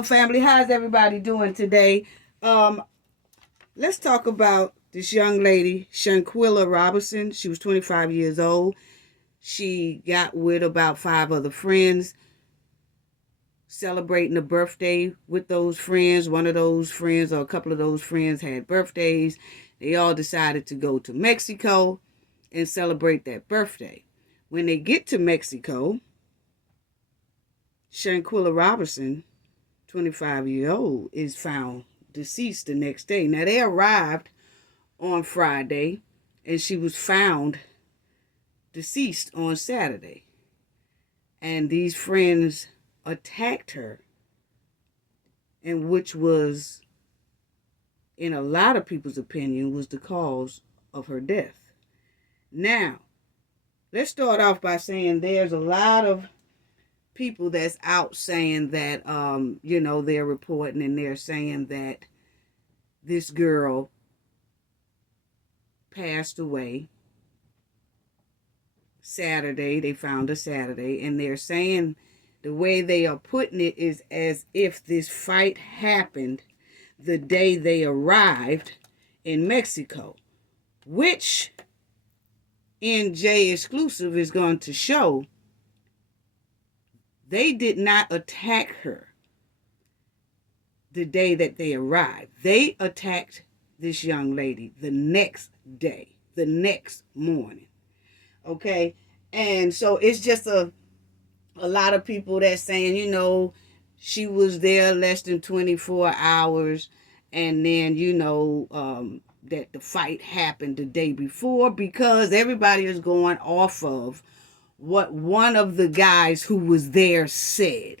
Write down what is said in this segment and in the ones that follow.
Hello, family. How's everybody doing today? Um, let's talk about this young lady, Shanquella Robinson. She was 25 years old. She got with about 5 other friends, celebrating a birthday with those friends. One of those friends, or a couple of those friends, had birthdays. They all decided to go to Mexico and celebrate that birthday. When they get to Mexico, Shanquella Robinson, 25-year old, is found deceased the next day. Now, they arrived on Friday, and she was found deceased on Saturday. And these friends attacked her, and which was, in a lot of people's opinion, was the cause of her death. Now, let's start off by saying there's a lot of people that's out saying that, they're reporting and they're saying that this girl passed away Saturday. They found her Saturday, and they're saying the way they are putting it is as if this fight happened the day they arrived in Mexico, which NJ Exclusive is going to show they did not attack her the day that they arrived. They attacked this young lady the next day, the next morning. Okay? And so it's just a lot of people that's saying, she was there less than 24 hours, and then, that the fight happened the day before, because everybody is going off of what one of the guys who was there said.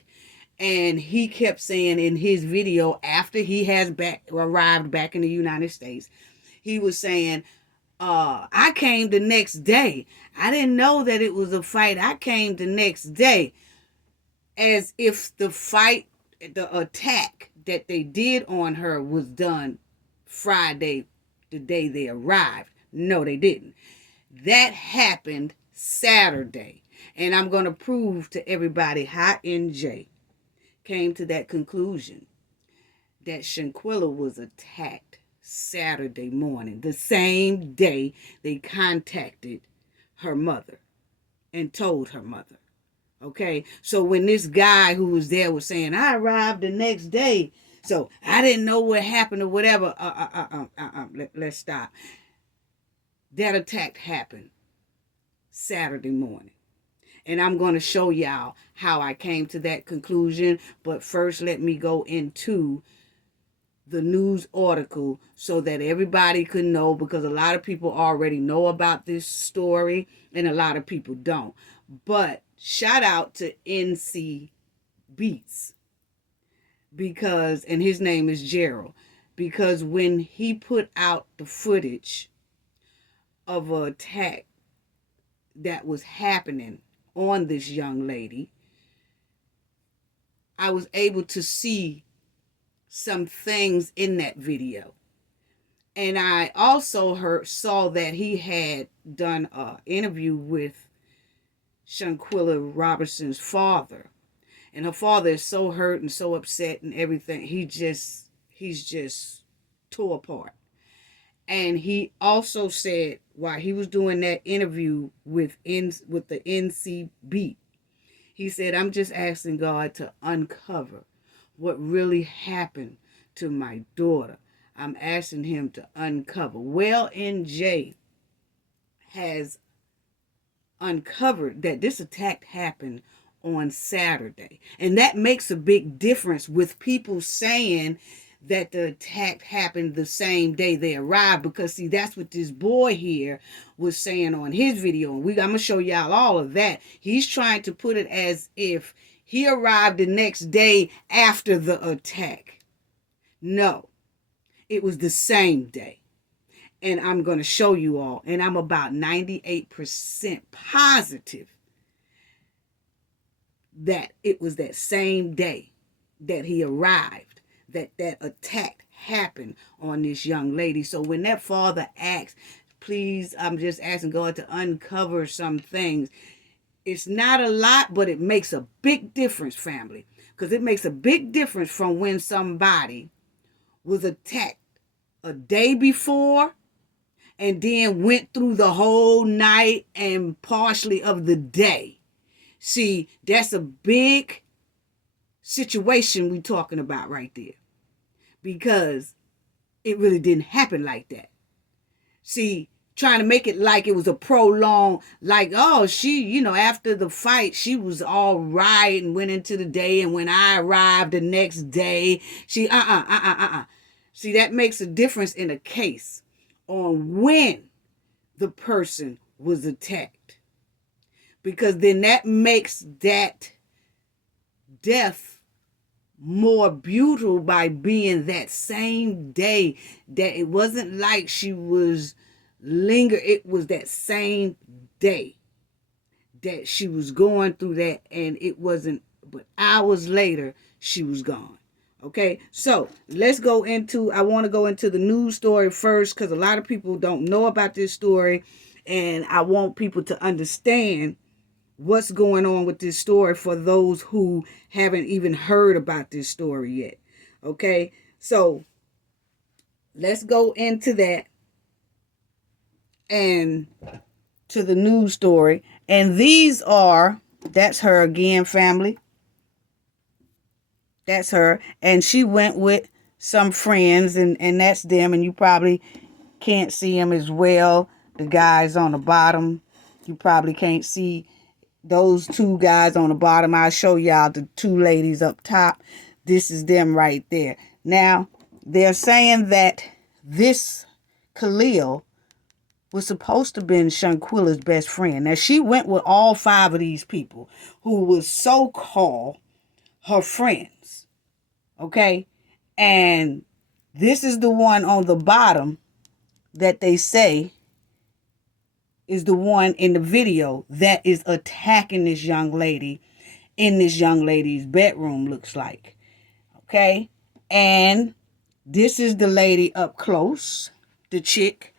And he kept saying in his video, after he has arrived back in the United States, he was saying, I came the next day. I didn't know that it was a fight. I came the next day. As if the fight, the attack that they did on her was done Friday, the day they arrived. No, they didn't. That happened Saturday. And I'm going to prove to everybody how NJ came to that conclusion that Shanquella was attacked Saturday morning, the same day they contacted her mother and told her mother. Okay, so when this guy who was there was saying, I arrived the next day, so I didn't know what happened or whatever, let's stop. That attack happened Saturday morning. And I'm going to show y'all how I came to that conclusion. But first, let me go into the news article so that everybody could know, because a lot of people already know about this story and a lot of people don't. But shout out to NC Beats, because, and his name is Gerald, because when he put out the footage of an attack that was happening on this young lady, I was able to see some things in that video. And I also saw that he had done an interview with Shanquella Robinson's father. And her father is so hurt and so upset and everything. He's just tore apart. And he also said, while he was doing that interview with the NC Beat, he said, I'm just asking God to uncover what really happened to my daughter. I'm asking him to uncover. Well, NJ has uncovered that this attack happened on Saturday. And that makes a big difference with people saying that the attack happened the same day they arrived, because see, that's what this boy here was saying on his video, and I'm gonna show y'all all of that. He's trying to put it as if he arrived the next day after the attack. No, it was the same day, and I'm gonna show you all, and I'm about 98% positive that it was that same day that he arrived that attack happened on this young lady. So when that father asks, please, I'm just asking God to uncover some things. It's not a lot, but it makes a big difference, family. Because it makes a big difference from when somebody was attacked a day before and then went through the whole night and partially of the day. See, that's a big situation we talking about right there, because it really didn't happen like that. See, trying to make it like it was a prolonged, like, oh, she, after the fight, she was all right and went into the day. And when I arrived the next day, she, See, that makes a difference in a case on when the person was attacked. Because then that makes that death more brutal by being that same day, that it wasn't like she was it was that same day that she was going through that, and it wasn't but hours later she was gone. Okay, so let's go into, I want to go into the news story first, because a lot of people don't know about this story, and I want people to understand what's going on with this story for those who haven't even heard about this story yet. Okay, so let's go into that and to the news story. And that's her again, family. That's her. And she went with some friends, and that's them. And you probably can't see them as well. The guys on the bottom, you probably can't see those two guys on the bottom. I'll show y'all the two ladies up top. This is them right there. Now, they're saying that this Khalil was supposed to have been Shanquella's best friend. Now, she went with all 5 of these people who was so-called her friends. Okay? And this is the one on the bottom that they say is the one in the video that is attacking this young lady in this young lady's bedroom, looks like. Okay? And this is the lady up close, the chick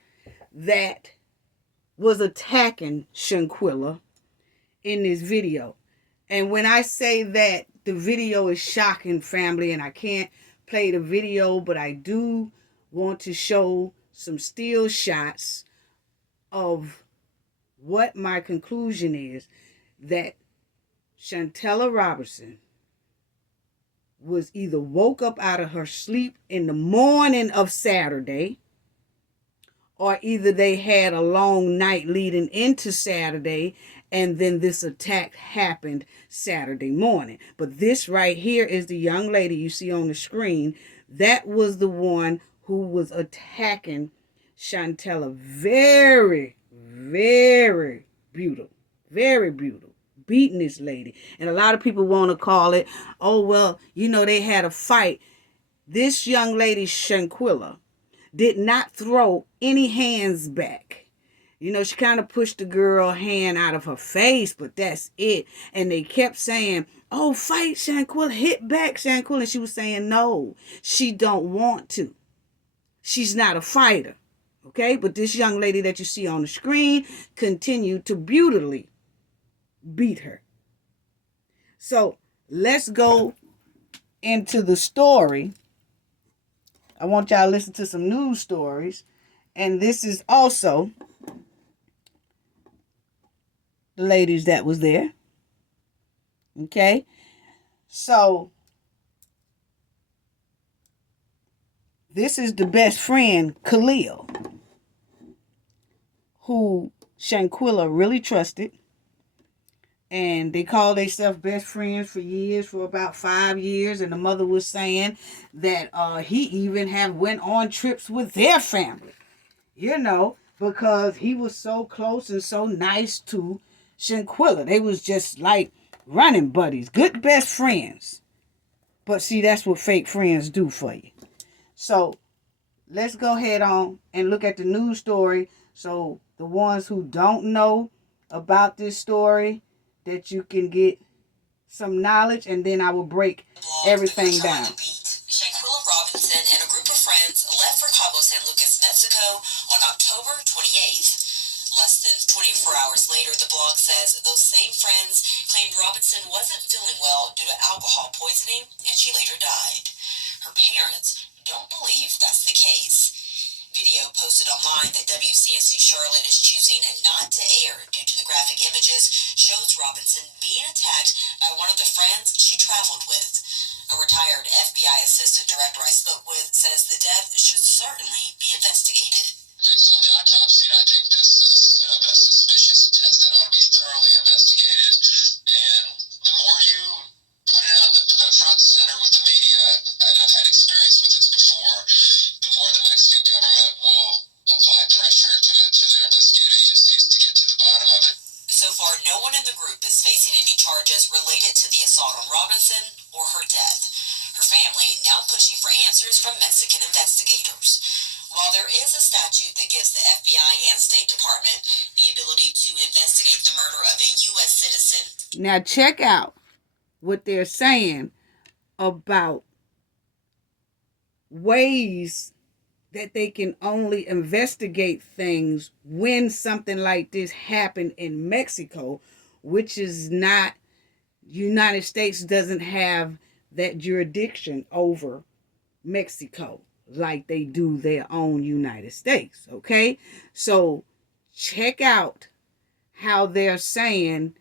that was attacking Shanquella in this video. And when I say that the video is shocking, family, and I can't play the video, but I do want to show some still shots of what my conclusion is, that Shanquella Robinson was either woke up out of her sleep in the morning of Saturday, or either they had a long night leading into Saturday, and then this attack happened Saturday morning. But this right here is the young lady you see on the screen. That was the one who was attacking Shanquella. Very, very beautiful. Very beautiful. Beating this lady. And a lot of people want to call it, oh, well, they had a fight. This young lady, Shanquella, did not throw any hands back. She kind of pushed the girl hand out of her face, but that's it. And they kept saying, oh, fight, Shanquella, hit back, Shanquella. And she was saying, no, she don't want to. She's not a fighter. Okay? But this young lady that you see on the screen continued to brutally beat her. So let's go into the story. I want y'all to listen to some news stories. And this is also the ladies that was there. Okay? So this is the best friend, Khalil, who Shanquella really trusted. And they called themselves best friends for years, for about 5 years. And the mother was saying that he even have went on trips with their family. Because he was so close and so nice to Shanquella. They was just like running buddies, good best friends. But see, that's what fake friends do for you. So let's go ahead on and look at the news story. So the ones who don't know about this story, that you can get some knowledge, and then I will break everything down. Shanquella Robinson and a group of friends left for Cabo San Lucas, Mexico on October 28th. Less than 24 hours later, the blog says those same friends claimed Robinson wasn't feeling well due to alcohol poisoning, and she later died. Her parents don't believe that's the case. Video posted online that WCNC Charlotte is choosing not to air due to the graphic images shows Robinson being attacked by one of the friends she traveled with. A retired FBI assistant director I spoke with says the death should certainly be investigated. Based on the autopsy, I think this is a suspicious death that ought to be thoroughly investigated. And the more you put it on the front center with the media, and I've had experience with this before, the more the Mexican government will apply pressure to their investigative agencies to get to the bottom of it. So far, no one in the group is facing any charges related to the assault on Robinson or her death. Her family now pushing for answers from Mexican investigators. While there is a statute that gives the FBI and State Department the ability to investigate the murder of a U.S. citizen. Now check out what they're saying about ways that they can only investigate things when something like this happened in Mexico, which is not, United States doesn't have that jurisdiction over Mexico like they do their own United States, okay? So check out how they're saying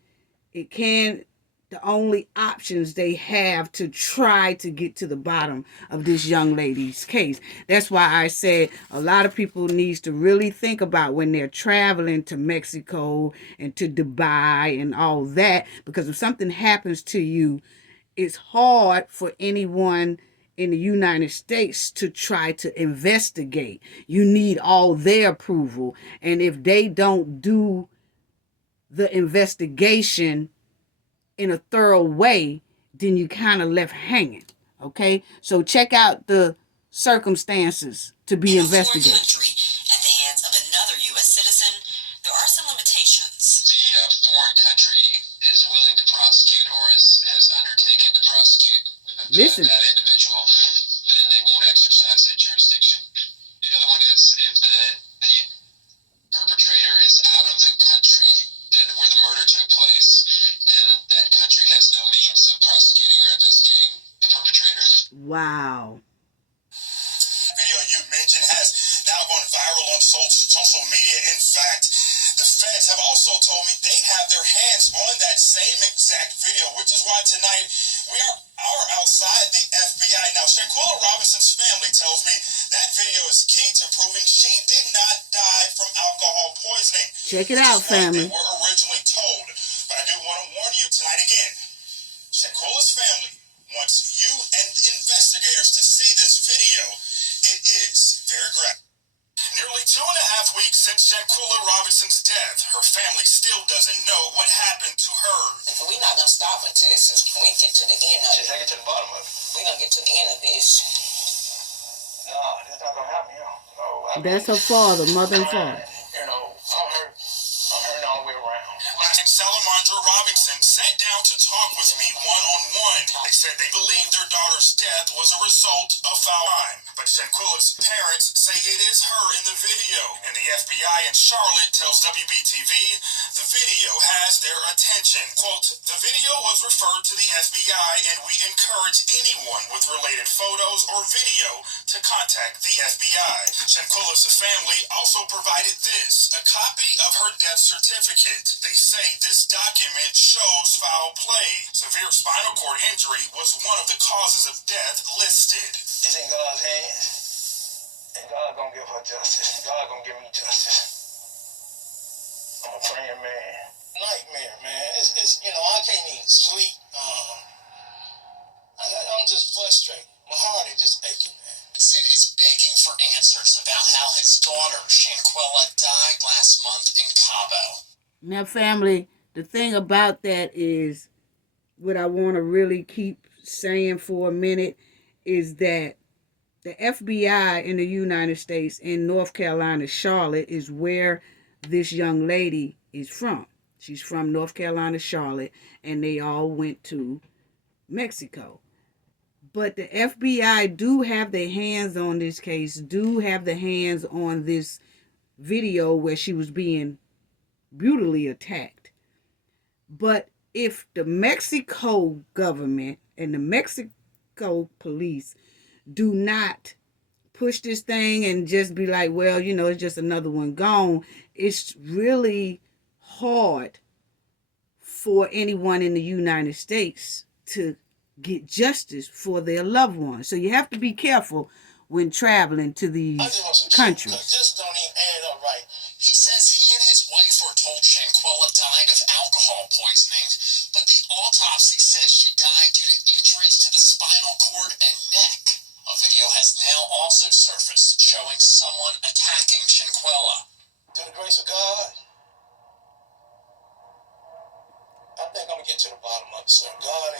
the only options they have to try to get to the bottom of this young lady's case. That's why I said a lot of people needs to really think about when they're traveling to Mexico and to Dubai and all that, because if something happens to you, it's hard for anyone in the United States to try to investigate. You need all their approval. And if they don't do the investigation in a thorough way, then you kind of left hanging. Okay? So check out the circumstances to be investigated. Country at the hands of another U.S. citizen, there are some limitations. The foreign country is willing to prosecute or has undertaken to prosecute that individual, then they won't exercise that jurisdiction. The other one is if the perpetrator is out of the country where the murder took place, and that country has no means of prosecuting or investigating the perpetrator. Wow. Video you mentioned has now gone viral on social media. In fact, the feds have also told me they have their hands on that same exact video, which is why tonight we are outside the FBI. Now, Shanquella Robinson's family tells me that video is key to proving she did not die from alcohol poisoning. Check it out, family. They were originally told. But I do want to warn you tonight again. Shanquella's family wants you and investigators to see this video. It is very graphic. Nearly 2.5 weeks since Shanquella Robinson's death, her family still doesn't know what happened to her. We're not going to stop until we get to the end of it. Take it to the bottom of it. We're going to get to the end of this. No, it's not going to happen, No, that's her father, mother and father. I'm hurting all the way around. And Salamandra Robinson sat down to talk with me one-on-one. They said they believe their daughter's death was a result of foul crime. But Shanquella's parents say it is her in the video. And the FBI in Charlotte tells WBTV the video has their attention. Quote, the video was referred to the FBI and we encourage anyone with related photos or video to contact the FBI. Shanquella's family also provided this, a copy of her death certificate. They say this document shows foul play. Severe spinal cord injury was one of the causes of death listed. It's in God's hands. And God gonna give her justice. God gonna give me justice. I'm a praying man. Nightmare, man. It's I can't even sleep. I'm just frustrated. My heart is just aching, man. Said he's begging for answers about how his daughter, Shanquella, died last month in Cabo. Now, family, the thing about that is, what I want to really keep saying for a minute is that the FBI in the United States in North Carolina, Charlotte, is where this young lady is from. She's from North Carolina, Charlotte, and they all went to Mexico. But the FBI do have their hands on this case, do have the hands on this video where she was being brutally attacked. But if the Mexico government and the Mexico police do not push this thing and just be like, well, it's just another one gone, it's really hard for anyone in the United States to get justice for their loved ones. So you have to be careful when traveling to these countries. This don't even add up right. He says he and his wife were told Shanquella died of alcohol poisoning, but the autopsy says she died due to injuries to the spinal cord and neck. A video has now also surfaced showing someone attacking Shanquella. Through the grace of God, I think I'm gonna get to the bottom of it, sir. God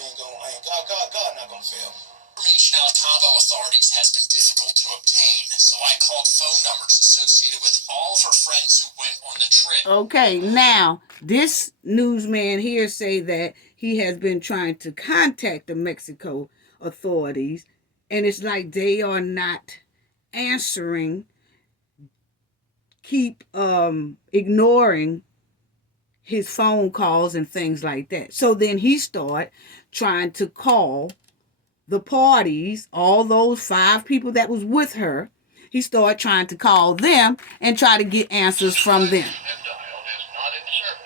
not gonna fail. Information out of Cabo authorities has been difficult to obtain, so I called phone numbers associated with all of her friends who went on the trip. Okay, now this newsman here say that he has been trying to contact the Mexico authorities, and it's like they are not answering, keep ignoring his phone calls and things like that. So then he started trying to call the parties, all those 5 people that was with her. He started trying to call them and try to get answers from them.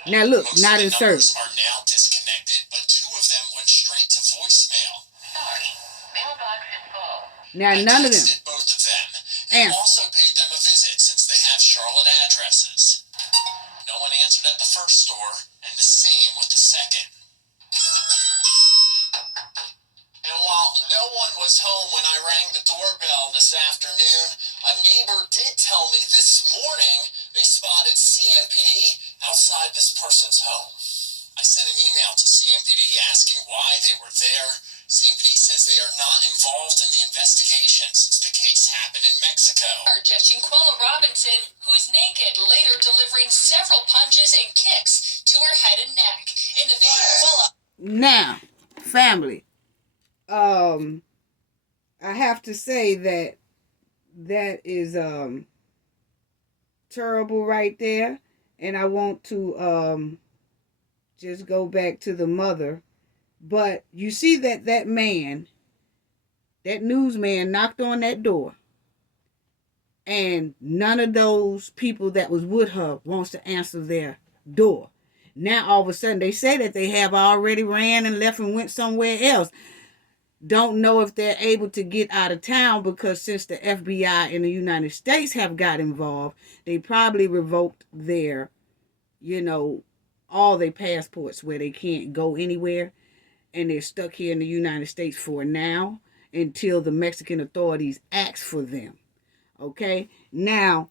Now look, not in service. Are now disconnected, but 2 of them went straight to voicemail. Sorry, mailbox is full. Now none of them both of them. And answer. also paid them a visit since they have Charlotte addresses. No one answered at the first store, and the same with the second. And while no one was home when I rang the doorbell this afternoon, a neighbor did tell me this morning they spotted CMPD outside this person's home. I sent an email to CMPD asking why they were there. CMPD says they are not involved in the investigation since the case happened in Mexico. Shanquella Robinson, who is naked, later delivering several punches and kicks to her head and neck. In the video, Now, family, I have to say that is terrible right there, and I want to just go back to the mother. But you see that man, that newsman, knocked on that door, and none of those people that was with her wants to answer their door. Now all of a sudden they say that they have already ran and left and went somewhere else. Don't know if they're able to get out of town, because since the FBI in the United States have got involved, they probably revoked their, all their passports where they can't go anywhere. And they're stuck here in the United States for now until the Mexican authorities ask for them. Okay? Now,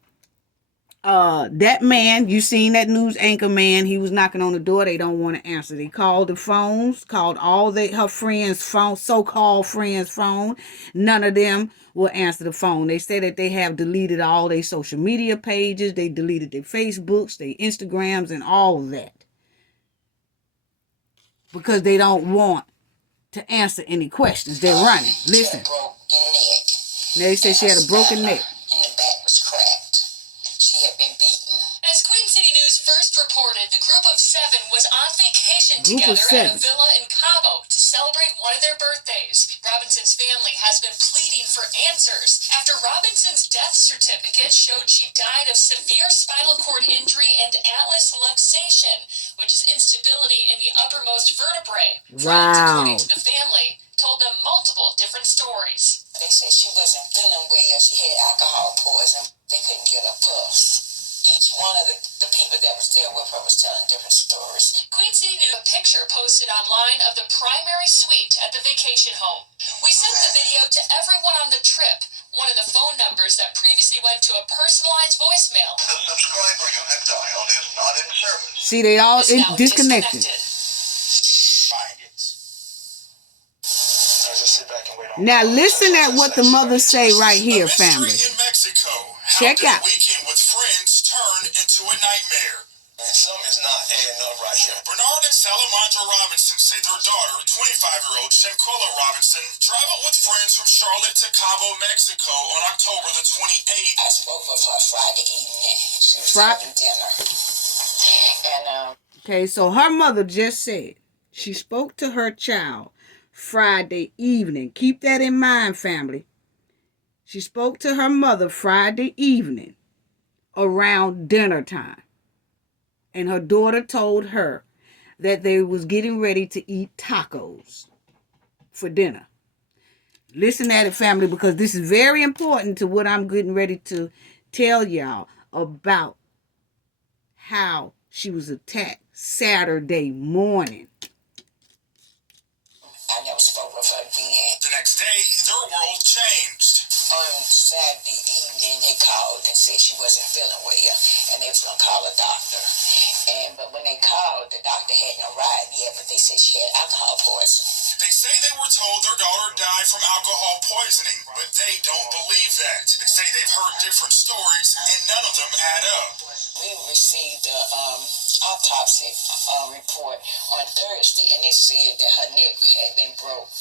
that man, you seen that news anchor man, he was knocking on the door. They don't want to answer. They called the phones, called all her friends' phone, so-called friends' phone. None of them will answer the phone. They say that they have deleted all their social media pages. They deleted their Facebooks, their Instagrams, and all that, because they don't want to answer any questions. They're running. Listen. Now they said she had a broken neck. and the back was cracked. She had been beaten. As Queen City News first reported, the group of 7 was on vacation together at a villa in Cabo to celebrate one of their birthdays. Robinson's family has been pleading for answers after Robinson's death certificate showed she died of severe spinal cord injury and atlas luxation, which is instability in the uppermost vertebrae. Friends, according to the family, told them multiple different stories. They said she wasn't feeling well. She had alcohol poisoning. They couldn't get a pulse. Each one of the people that was there with her was telling different stories. Queen City News, a picture posted online of the primary suite at the vacation home. We sent the video to everyone on the trip. One of the phone numbers that previously went to a personalized voicemail. The subscriber you have dialed is not in service. See, they all disconnected. Now listen at what the mother say right here, family. In Mexico, check out. Weekend with friends turned into a nightmare. Something is not adding up right here. Bernard and Salamandra Robinson say their daughter, 25-year-old Shanquella Robinson, traveled with friends from Charlotte to Cabo, Mexico on October the 28th. I spoke with her Friday evening. She was having dinner. And okay, so her mother just said she spoke to her child Friday evening. Keep that in mind, family. She spoke to her mother Friday evening around dinner time. And her daughter told her that they was getting ready to eat tacos for dinner. Listen at it, family, because this is very important to what I'm getting ready to tell y'all about how she was attacked Saturday morning. I never spoke with her again. The next day, their world changed. On Saturday evening, they called and said she wasn't feeling well, and they was gonna call a doctor. But when they called, the doctor hadn't arrived yet, but they said she had alcohol poisoning. They say they were told their daughter died from alcohol poisoning, but they don't believe that. They say they've heard different stories, and none of them add up. We received the autopsy report on Thursday, and they said that her neck had been broke,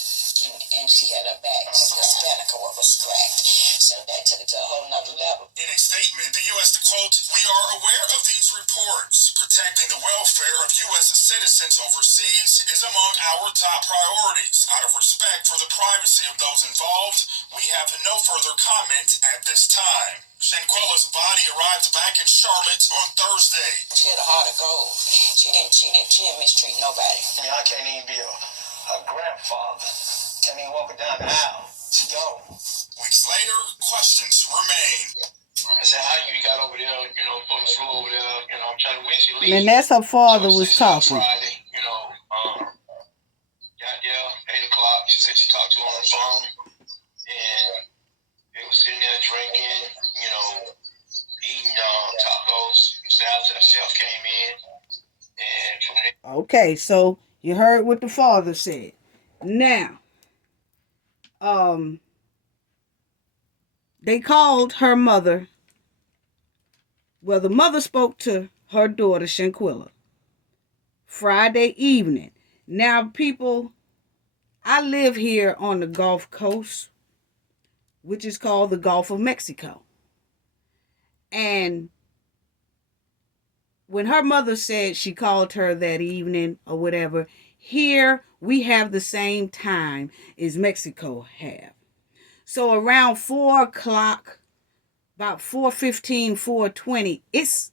and she had a back, the spinal cord was cracked. So that took it to a whole nother level. In a statement, the U.S. quote, "We are aware of these reports. Protecting the welfare of U.S. citizens overseas is among our top priorities. Out of respect for the privacy of those involved, we have no further comment at this time." Shanquella's body arrived back in Charlotte on Thursday. She had a heart of gold. She didn't mistreat nobody. I can't even be a grandfather. Can't even walk her down the aisle. She gone. Weeks later, questions remain. I said, how you got over there, from the school over there, I'm trying to wish you leave. And that's her father was talking. Friday, got there, 8 o'clock, she said she talked to her on the phone, and they was sitting there drinking, eating tacos. The chef came in, and from there. Okay, so you heard what the father said. Now, they called her mother. Well, the mother spoke to her daughter, Shanquella, Friday evening. Now, people, I live here on the Gulf Coast, which is called the Gulf of Mexico. And when her mother said she called her that evening or whatever, here we have the same time as Mexico have. So around 4 o'clock, about 4:15, 4:20, it's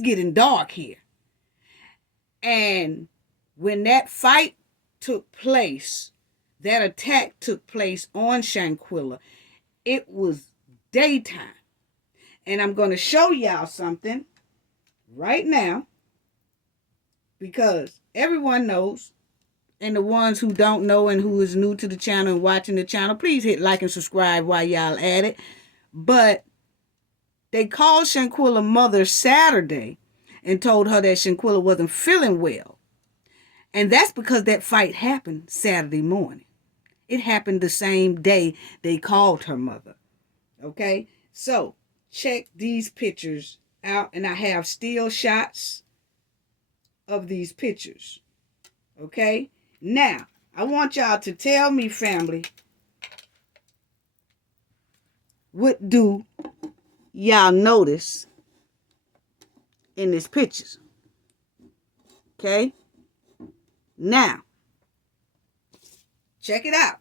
getting dark here. And when that fight took place, that attack took place on Shanquella, it was daytime. And I'm going to show y'all something right now, because everyone knows, and the ones who don't know and who is new to the channel and watching the channel, please hit like and subscribe while y'all at it. But they called Shanquella's mother Saturday and told her that Shanquella wasn't feeling well. And that's because that fight happened Saturday morning. It happened the same day they called her mother. Okay? So, check these pictures out, and I have still shots of these pictures. Okay? Now, I want y'all to tell me, family, what do y'all notice in these pictures? Okay? Now, check it out.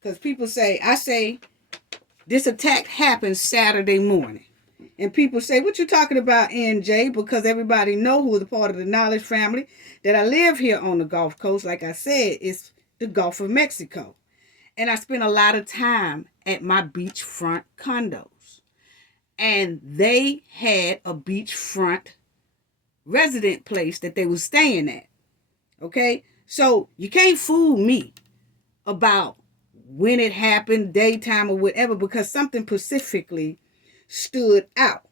Because people say, I say, this attack happened Saturday morning. And people say, what you talking about, NJ? Because everybody know who is a part of the Knowledge family, that I live here on the Gulf Coast. Like I said, it's the Gulf of Mexico. And I spend a lot of time at my beachfront condos. And they had a beachfront resident place that they was staying at. Okay? So you can't fool me about when it happened, daytime or whatever, because something specifically stood out.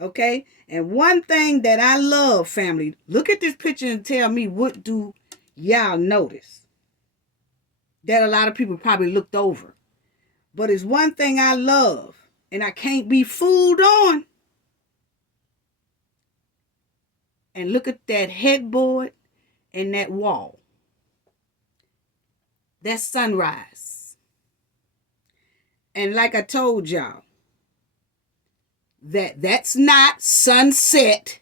Okay? And one thing that I love, family, look at this picture and tell me, what do y'all notice that a lot of people probably looked over? But it's one thing I love, and I can't be fooled on. And look at that headboard and that wall. That's sunrise. And like I told y'all, that's not sunset.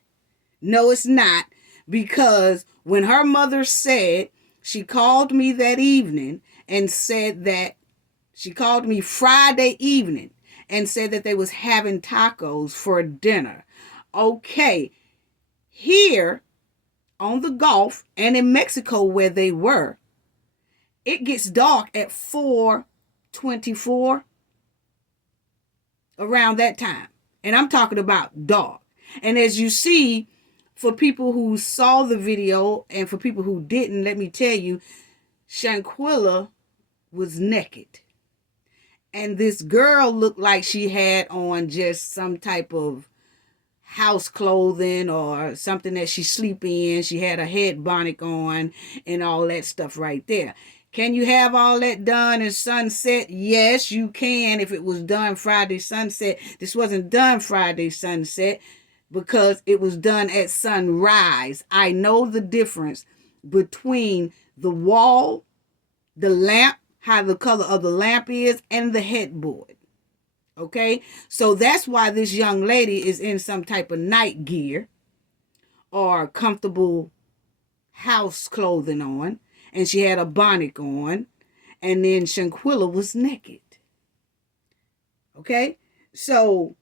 No, it's not. Because when her mother said, she called me that evening and said that, she called me Friday evening and said that they was having tacos for dinner. Okay, here on the Gulf and in Mexico where they were, it gets dark at 4:24, around that time. And I'm talking about dark. And as you see, for people who saw the video and for people who didn't, let me tell you, Shanquella was naked. And this girl looked like she had on just some type of house clothing or something that she sleep in. She had a head bonnet on and all that stuff right there. Can you have all that done in sunset? Yes, you can if it was done Friday sunset. This wasn't done Friday sunset because it was done at sunrise. I know the difference between the wall, the lamp, how the color of the lamp is, and the headboard. Okay? So that's why this young lady is in some type of night gear or comfortable house clothing on, and she had a bonnet on, and then Shanquella was naked. Okay? So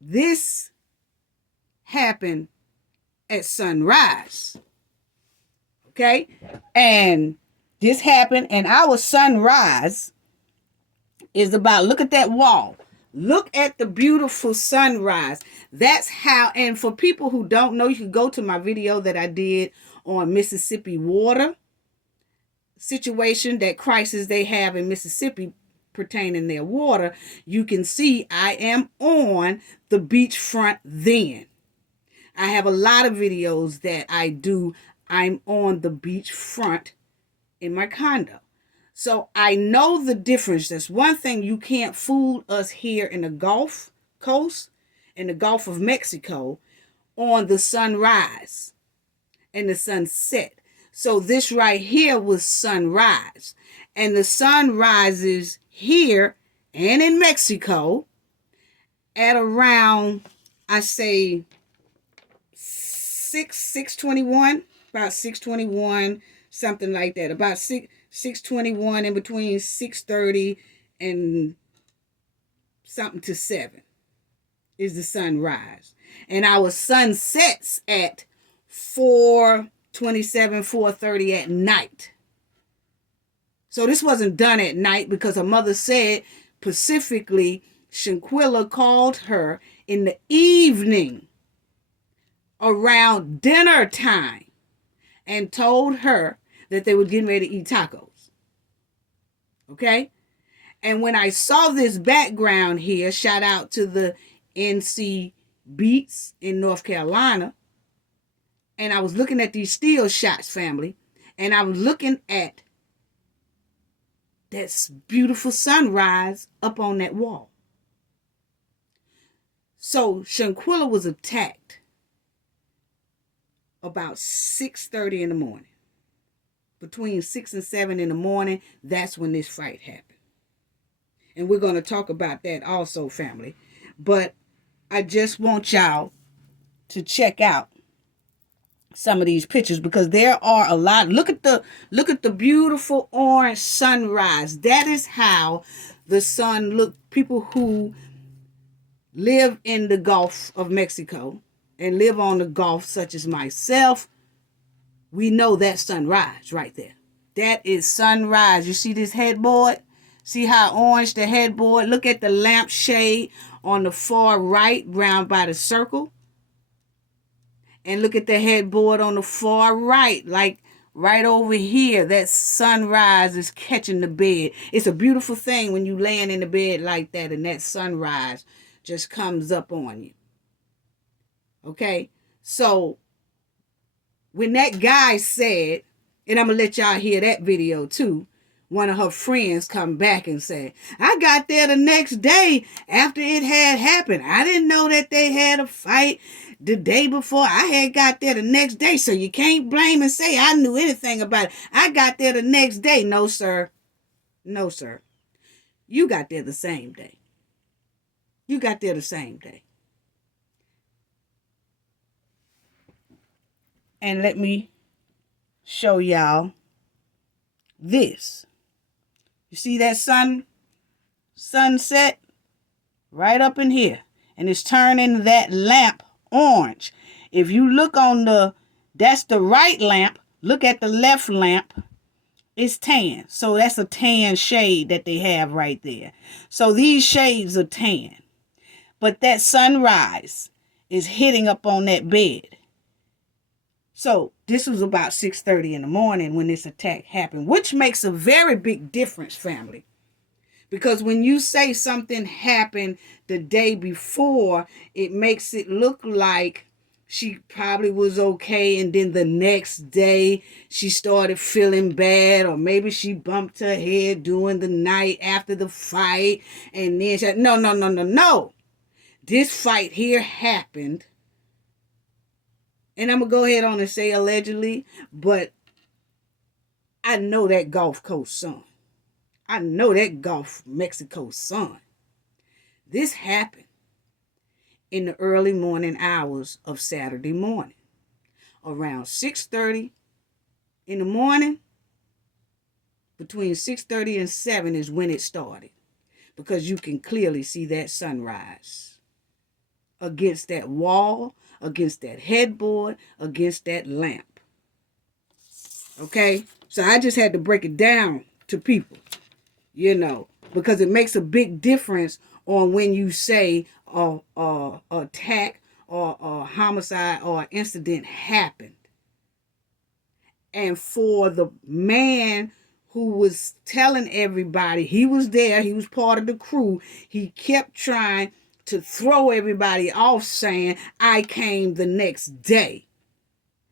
this happened at sunrise. Okay? And this happened, and our sunrise is about, look at that wall. Look at the beautiful sunrise. That's how, and for people who don't know, you can go to my video that I did on Mississippi water situation, that crisis they have in Mississippi pertaining their water. You can see I am on the beachfront then. I have a lot of videos that I do. I'm on the beachfront in my condo. So I know the difference. That's one thing you can't fool us here in the Gulf Coast, in the Gulf of Mexico, on the sunrise and the sunset. So this right here was sunrise. And the sun rises here and in Mexico at around, I say, 6:21, about 6:21, something like that. About 6:21, in between 6:30 and something to 7 is the sunrise. And our sun sets at 4:27, 4:30 at night. So this wasn't done at night because her mother said specifically Shanquella called her in the evening around dinner time and told her that they were getting ready to eat tacos. Okay? And when I saw this background here, shout out to the NC Beats in North Carolina, and I was looking at these still shots, family, and I was looking at that beautiful sunrise up on that wall. So Shanquella was attacked about 6:30 in the morning. Between 6 and 7 in the morning, that's when this fight happened. And we're going to talk about that also, family. But I just want y'all to check out some of these pictures because there are a lot. Look at the beautiful orange sunrise. That is how the sun looked. People who live in the Gulf of Mexico and live on the Gulf, such as myself, we know that sunrise right there. That is sunrise. You see this headboard? See how orange the headboard? Look at the lampshade on the far right, round by the circle. And look at the headboard on the far right, like right over here. That sunrise is catching the bed. It's a beautiful thing when you laying in the bed like that and that sunrise just comes up on you. Okay? So when that guy said, and I'm going to let y'all hear that video too, one of her friends come back and said, I got there the next day after it had happened. I didn't know that they had a fight the day before. I had got there the next day, so you can't blame and say I knew anything about it. I got there the next day. No, sir. No, sir. You got there the same day. You got there the same day. And let me show y'all this. You see that sunset right up in here? And it's turning that lamp orange. If you look that's the right lamp. Look at the left lamp. It's tan. So that's a tan shade that they have right there. So these shades are tan. But that sunrise is hitting up on that bed. So this was about 6:30 in the morning when this attack happened, which makes a very big difference, family. Because when you say something happened the day before, it makes it look like she probably was okay, and then the next day she started feeling bad, or maybe she bumped her head during the night after the fight, and then she, no. This fight here happened, and I'm going to go ahead on and say allegedly, but I know that Gulf Coast son. I know that Gulf Mexico son. This happened in the early morning hours of Saturday morning. Around 6:30 in the morning, between 6:30 and 7 is when it started. Because you can clearly see that sunrise against that wall, against that headboard, against that lamp. Okay? So I just had to break it down to people, because it makes a big difference on when you say attack or a homicide or an incident happened. And for the man who was telling everybody, he was there, he was part of the crew, he kept trying to throw everybody off saying, I came the next day.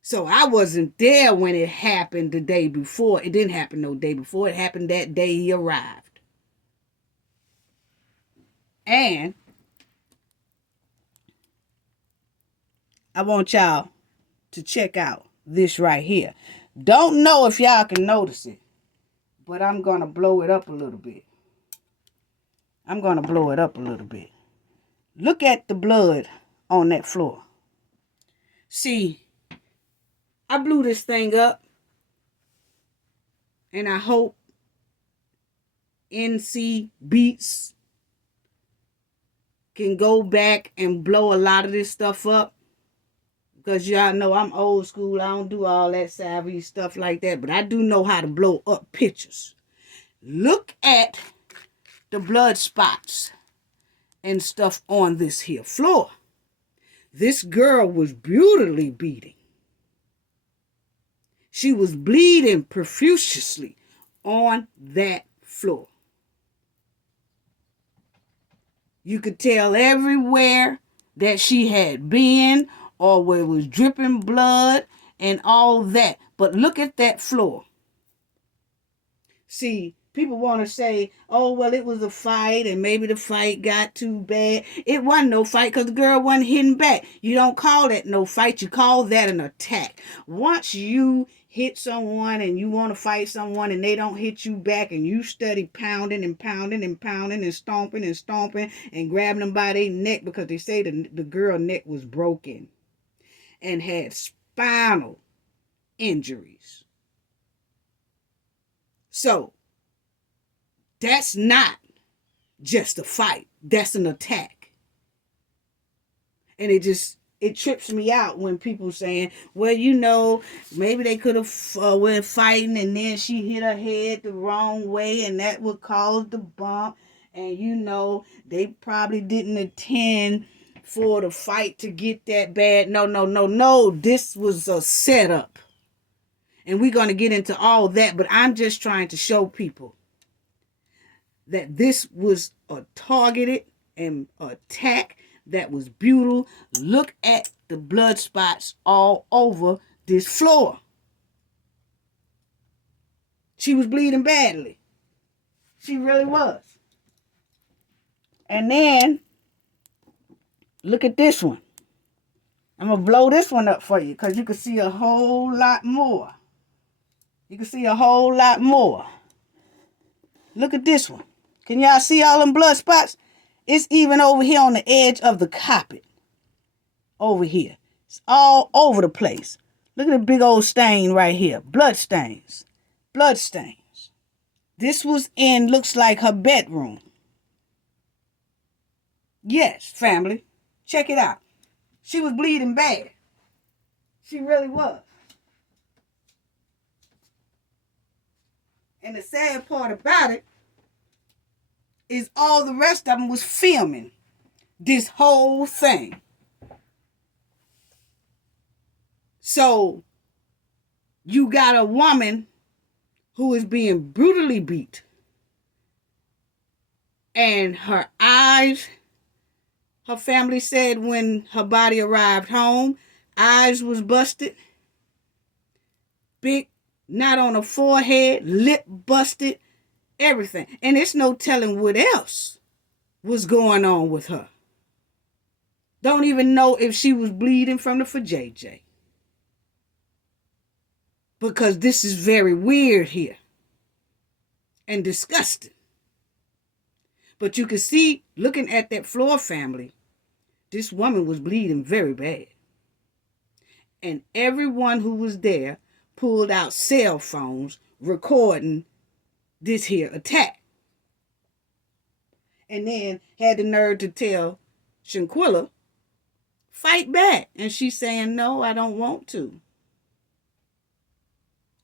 So I wasn't there when it happened the day before. It didn't happen no day before. It happened that day he arrived. And I want y'all to check out this right here. Don't know if y'all can notice it, but I'm going to blow it up a little bit. Look at the blood on that floor. See, I blew this thing up, and I hope NC Beats can go back and blow a lot of this stuff up. Because y'all know I'm old school. I don't do all that savvy stuff like that. But I do know how to blow up pictures. Look at the blood spots and stuff on this here floor. This girl was brutally beaten. She was bleeding profusely on that floor. You could tell everywhere that she had been, or where it was dripping blood and all that. But look at that floor. See, people want to say, oh, well, it was a fight and maybe the fight got too bad. It wasn't no fight because the girl wasn't hitting back. You don't call that no fight. You call that an attack. Once you hit someone and you want to fight someone and they don't hit you back, and you study pounding and pounding and pounding and stomping and grabbing them by their neck, because they say the girl neck was broken and had spinal injuries. So that's not just a fight. That's an attack. And it trips me out when people saying, well, maybe they could have went fighting and then she hit her head the wrong way and that would cause the bump. And, they probably didn't intend for the fight to get that bad. No. This was a setup. And we're going to get into all that. But I'm just trying to show people that this was a targeted and attack that was brutal. Look at the blood spots all over this floor. She was bleeding badly. She really was. And then, look at this one. I'm going to blow this one up for you because you can see a whole lot more. Look at this one. Can y'all see all them blood spots? It's even over here on the edge of the carpet. Over here. It's all over the place. Look at the big old stain right here. Blood stains. Blood stains. This was in, looks like her bedroom. Yes, family. Check it out. She was bleeding bad. She really was. And the sad part about it is all the rest of them was filming this whole thing. So you got a woman who is being brutally beat, and her eyes, her family said when her body arrived home, eyes was busted, big, not on her forehead, lip busted, everything. And it's no telling what else was going on with her. Don't even know if she was bleeding from the vajayjay. Because this is very weird here and disgusting. But you can see, looking at that Floor family, this woman was bleeding very bad. And everyone who was there pulled out cell phones recording this here attack. And then had the nerve to tell Shanquella, fight back. And she's saying, no, I don't want to.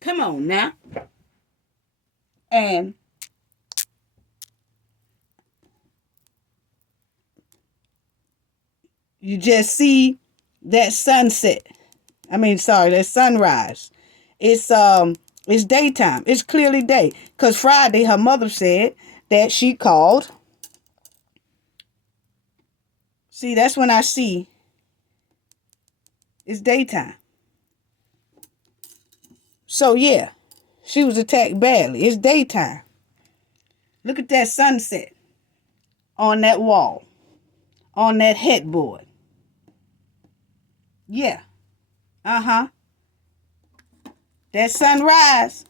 Come on now. And you just see that sunset. That sunrise. It's daytime. It's clearly day. Because Friday, her mother said that she called. See, that's when I see it's daytime. So, yeah, she was attacked badly. It's daytime. Look at that sunset on that wall, on that headboard. Yeah. Uh-huh. That sunrise.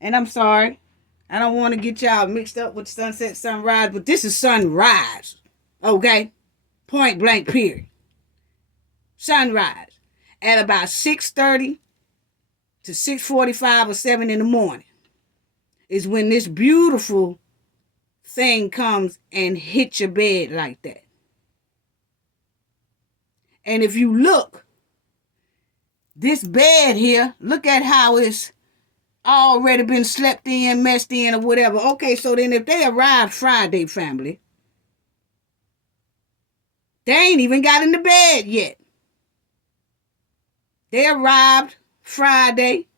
And I'm sorry, I don't want to get y'all mixed up with sunset, sunrise, but this is sunrise. Okay? Point blank period. Sunrise. At about 6:30 to 6:45 or 7 in the morning is when this beautiful thing comes and hits your bed like that. And if you look, this bed here, look at how it's already been slept in, messed in, or whatever. Okay, so then if they arrived Friday, family, they ain't even got in the bed yet. They arrived Friday,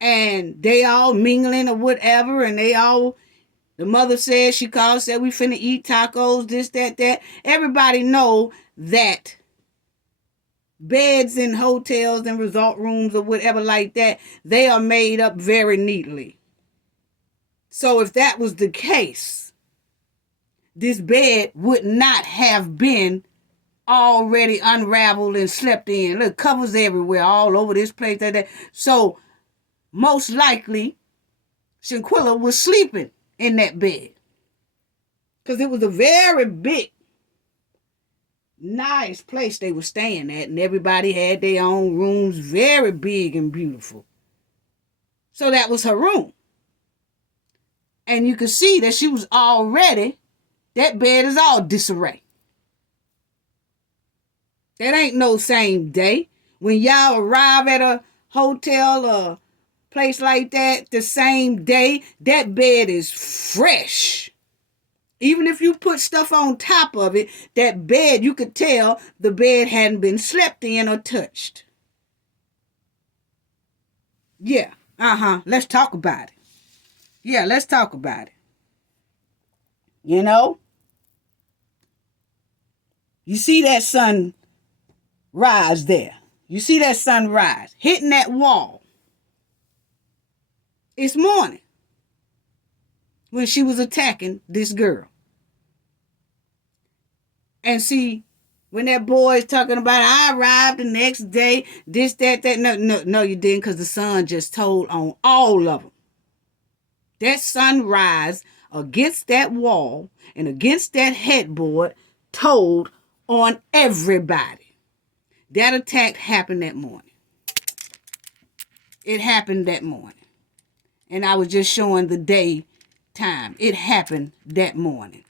and they all mingling or whatever, and the mother said, she called, said, we finna eat tacos, this, that. Everybody know that beds in hotels and resort rooms or whatever like that, they are made up very neatly. So if that was the case, this bed would not have been already unraveled and slept in. Look, covers everywhere, all over this place. That. So most likely, Shanquella was sleeping in that bed. Because it was a very big, nice place they were staying at, and everybody had their own rooms, very big and beautiful. So that was her room. And you could see that she was already, that bed is all disarray. That ain't no same day. When y'all arrive at a hotel or place like that the same day, that bed is fresh. Even if you put stuff on top of it, that bed, you could tell the bed hadn't been slept in or touched. Yeah, let's talk about it. Yeah, let's talk about it. You know? You see that sun rise there. You see that sunrise hitting that wall. It's morning when she was attacking this girl. And see, when that boy is talking about, I arrived the next day, this, that. No, you didn't, because the sun just told on all of them. That sunrise against that wall and against that headboard told on everybody. That attack happened that morning. It happened that morning. And I was just showing the day time. It happened that morning.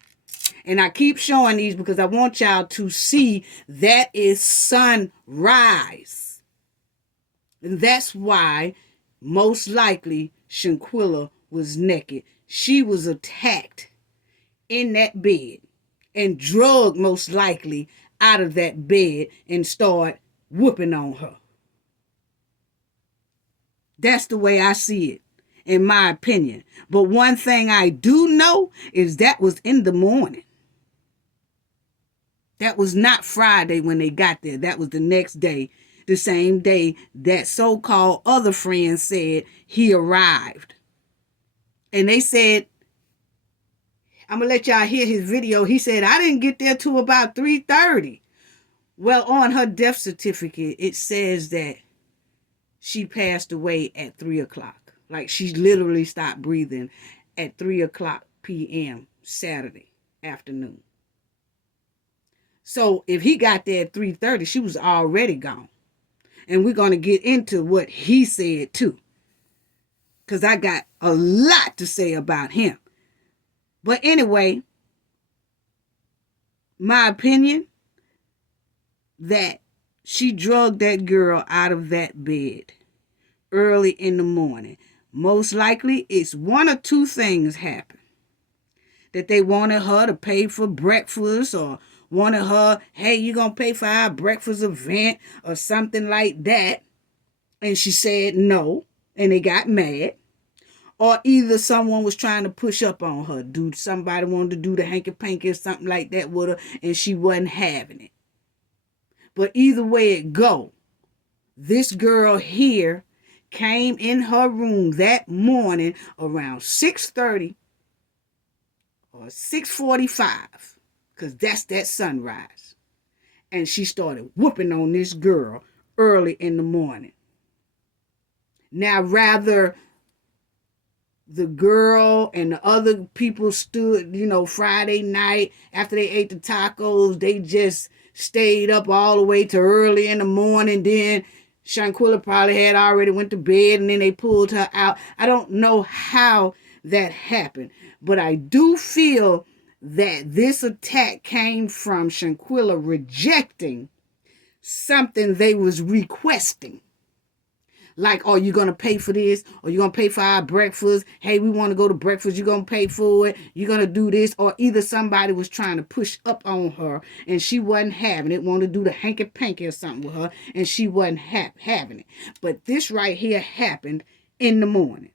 And I keep showing these because I want y'all to see that is sunrise. And that's why most likely Shanquella was naked. She was attacked in that bed and drugged most likely out of that bed and started whooping on her. That's the way I see it, in my opinion. But one thing I do know is that was in the morning. That was not Friday when they got there. That was the next day, the same day that so-called other friend said he arrived. And they said, I'm going to let y'all hear his video. He said, I didn't get there till about 3:30. Well, on her death certificate, it says that she passed away at 3 o'clock. Like she literally stopped breathing at 3 o'clock p.m. Saturday afternoon. So if he got there at 3:30, she was already gone. And we're going to get into what he said too. Because I got a lot to say about him. But anyway, my opinion, that she drugged that girl out of that bed early in the morning. Most likely, it's one or two things happen. That they wanted her to pay for breakfast or wanted her, hey, you going to pay for our breakfast event or something like that. And she said no, and they got mad. Or either someone was trying to push up on her. Somebody wanted to do the hanky-panky or something like that with her, and she wasn't having it. But either way it go, this girl here came in her room that morning around 6:30 or 6:45, because that's that sunrise. And she started whooping on this girl early in the morning. Now, rather the girl and the other people stood, Friday night after they ate the tacos, they just stayed up all the way to early in the morning. Then Shanquella probably had already went to bed and then they pulled her out. I don't know how that happened, but I do feel that this attack came from Shanquella rejecting something they was requesting. Like, are you going to pay for this? Or you going to pay for our breakfast? Hey, we want to go to breakfast. You're going to pay for it. You're going to do this. Or either somebody was trying to push up on her and she wasn't having it. Wanted to do the hanky-panky or something with her and she wasn't having it. But this right here happened in the morning.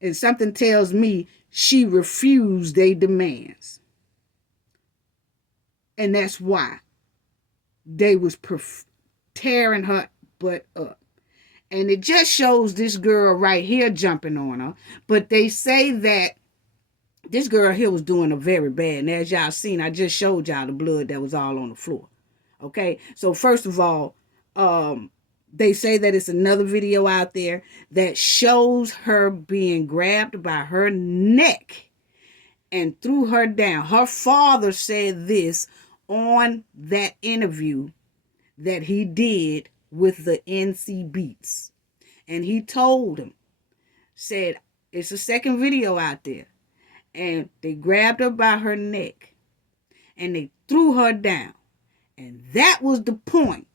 And something tells me she refused their demands. And that's why they was tearing her butt up. And it just shows this girl right here jumping on her. But they say that this girl here was doing her very bad. And as y'all seen, I just showed y'all the blood that was all on the floor. Okay, so first of all, they say that it's another video out there that shows her being grabbed by her neck and threw her down. Her father said this on that interview that he did with the NC Beats. And he told him, said, it's a second video out there. And they grabbed her by her neck and they threw her down. And that was the point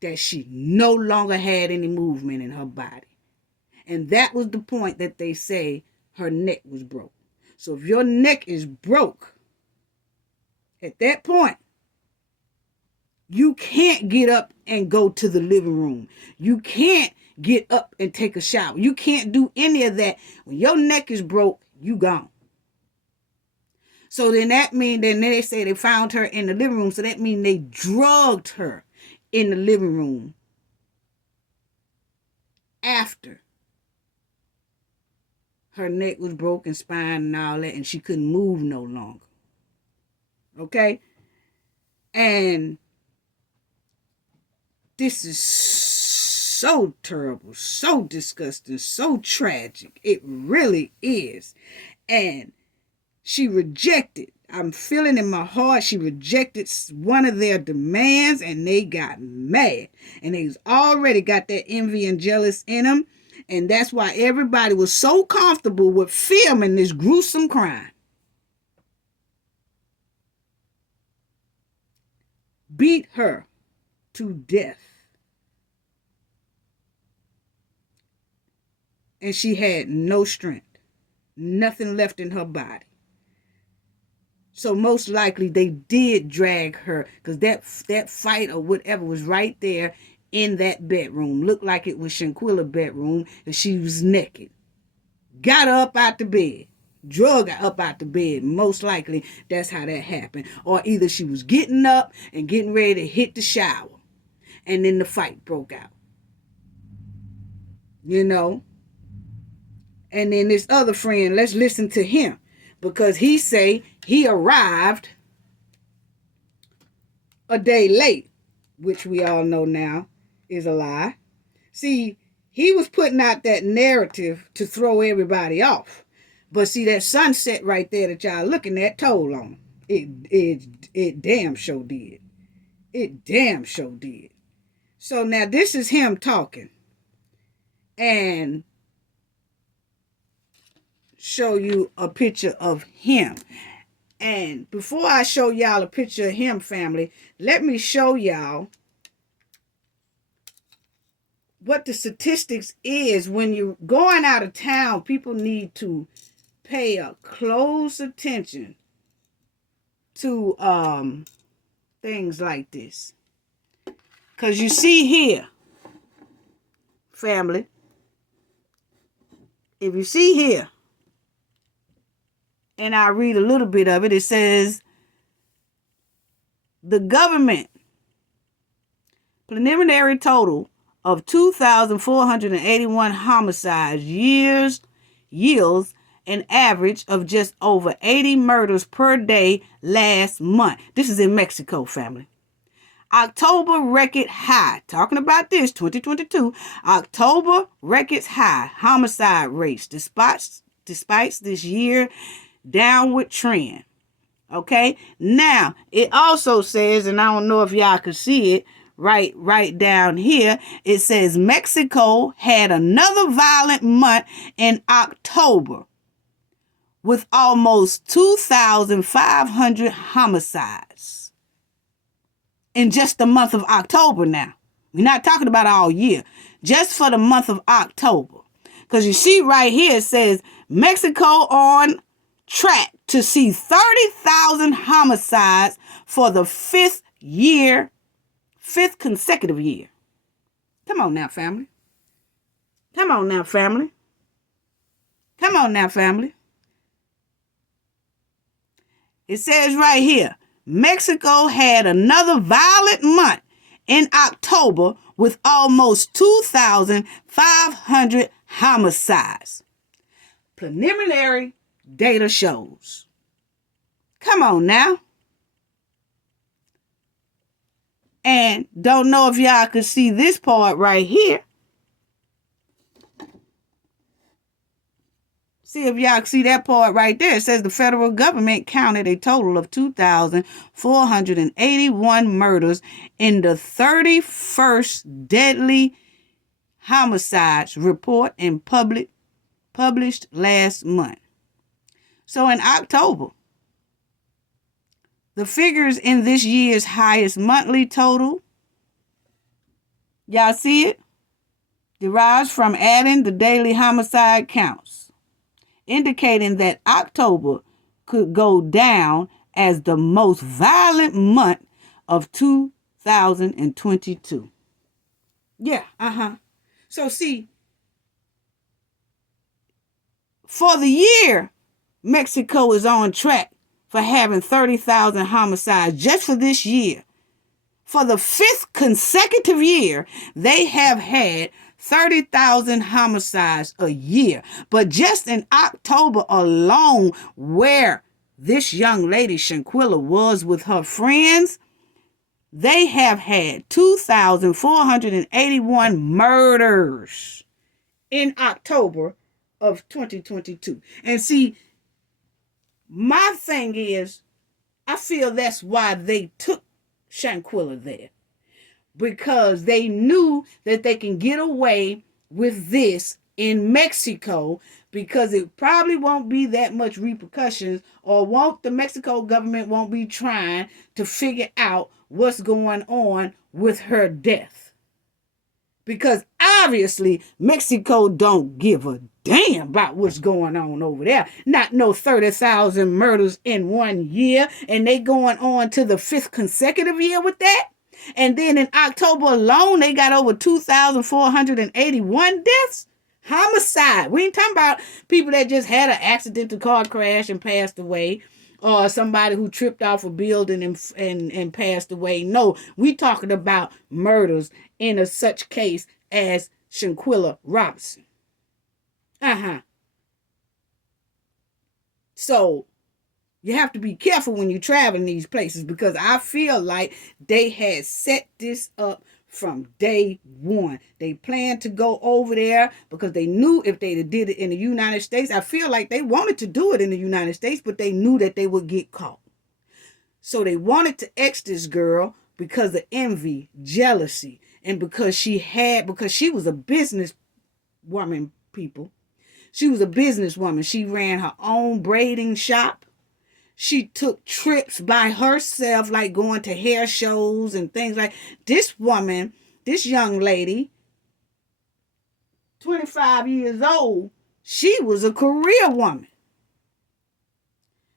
that she no longer had any movement in her body. And that was the point that they say her neck was broke. So if your neck is broke, at that point, you can't get up and go to the living room. You can't get up and take a shower. You can't do any of that. When your neck is broke, you gone. So then that means, then they say they found her in the living room. So that means they drugged her in the living room after her neck was broken, spine and all that, and she couldn't move no longer. Okay? And this is so terrible, so disgusting, so tragic. It really is. And she rejected. I'm feeling in my heart she rejected one of their demands, and they got mad. And they's already got that envy and jealous in them. And that's why everybody was so comfortable with filming this gruesome crime. Beat her to death. And she had no strength. Nothing left in her body. So most likely they did drag her, because that fight or whatever was right there in that bedroom. Looked like it was Shanquella's bedroom, and she was naked. Got her up out the bed. Drug her up out the bed. Most likely that's how that happened. Or either she was getting up and getting ready to hit the shower, and then the fight broke out. You know? And then this other friend, let's listen to him. Because he say he arrived a day late, which we all know now is a lie. See, he was putting out that narrative to throw everybody off. But see, that sunset right there that y'all looking at told on him. It damn sure did. It damn sure did. So now this is him talking. And show you a picture of him. And before I show y'all a picture of him, family, let me show y'all what the statistics is. When you're going out of town, people need to pay a close attention to things like this. Because you see here, family, if you see here, and I read a little bit of it, it says, the government preliminary total of 2,481 homicides yields an average of just over 80 murders per day last month. This is in Mexico, family. October record high. Talking about this, 2022. October records high homicide rates despite this year downward trend. Okay. Now it also says, and I don't know if y'all can see it right down here. It says Mexico had another violent month in October with almost 2,500 homicides in just the month of October. Now we're not talking about all year, just for the month of October. Because you see right here, it says Mexico on track to see 30,000 homicides for the fifth consecutive year. Come on now, family. Come on now, family. Come on now, family. It says right here, Mexico had another violent month in October with almost 2,500 homicides. Preliminary data shows. Come on now. And don't know if y'all could see this part right here. See if y'all can see that part right there. It says the federal government counted a total of 2,481 murders in the 31st deadly homicides report and published last month. So in October, the figures in this year's highest monthly total, y'all see it, derives from adding the daily homicide counts, indicating that October could go down as the most violent month of 2022. Yeah, So see, for the year, Mexico is on track for having 30,000 homicides just for this year. For the fifth consecutive year, they have had 30,000 homicides a year. But just in October alone, where this young lady, Shanquella, was with her friends, they have had 2,481 murders in October of 2022. And see, my thing is, I feel that's why they took Shanquella there, because they knew that they can get away with this in Mexico, because it probably won't be that much repercussions, or the Mexico government won't be trying to figure out what's going on with her death. Because obviously Mexico don't give a damn about what's going on over there. Not no 30,000 murders in 1 year, and they going on to the 5th consecutive year with that. And then in October alone, they got over 2,481 deaths. Homicide. We ain't talking about people that just had an accidental car crash and passed away, or somebody who tripped off a building and passed away. No, we talking about murders in a such case as Shanquella Robinson. So you have to be careful when you travel in these places, because I feel like they had set this up from day one. They planned to go over there because they knew if they did it in the United States, I feel like they wanted to do it in the United States, but they knew that they would get caught. So they wanted to X this girl because of envy, jealousy, and because she was a business woman, people. She was a businesswoman. She ran her own braiding shop. She took trips by herself, like going to hair shows and things like this. Woman, this young lady, 25 years old, she was a career woman.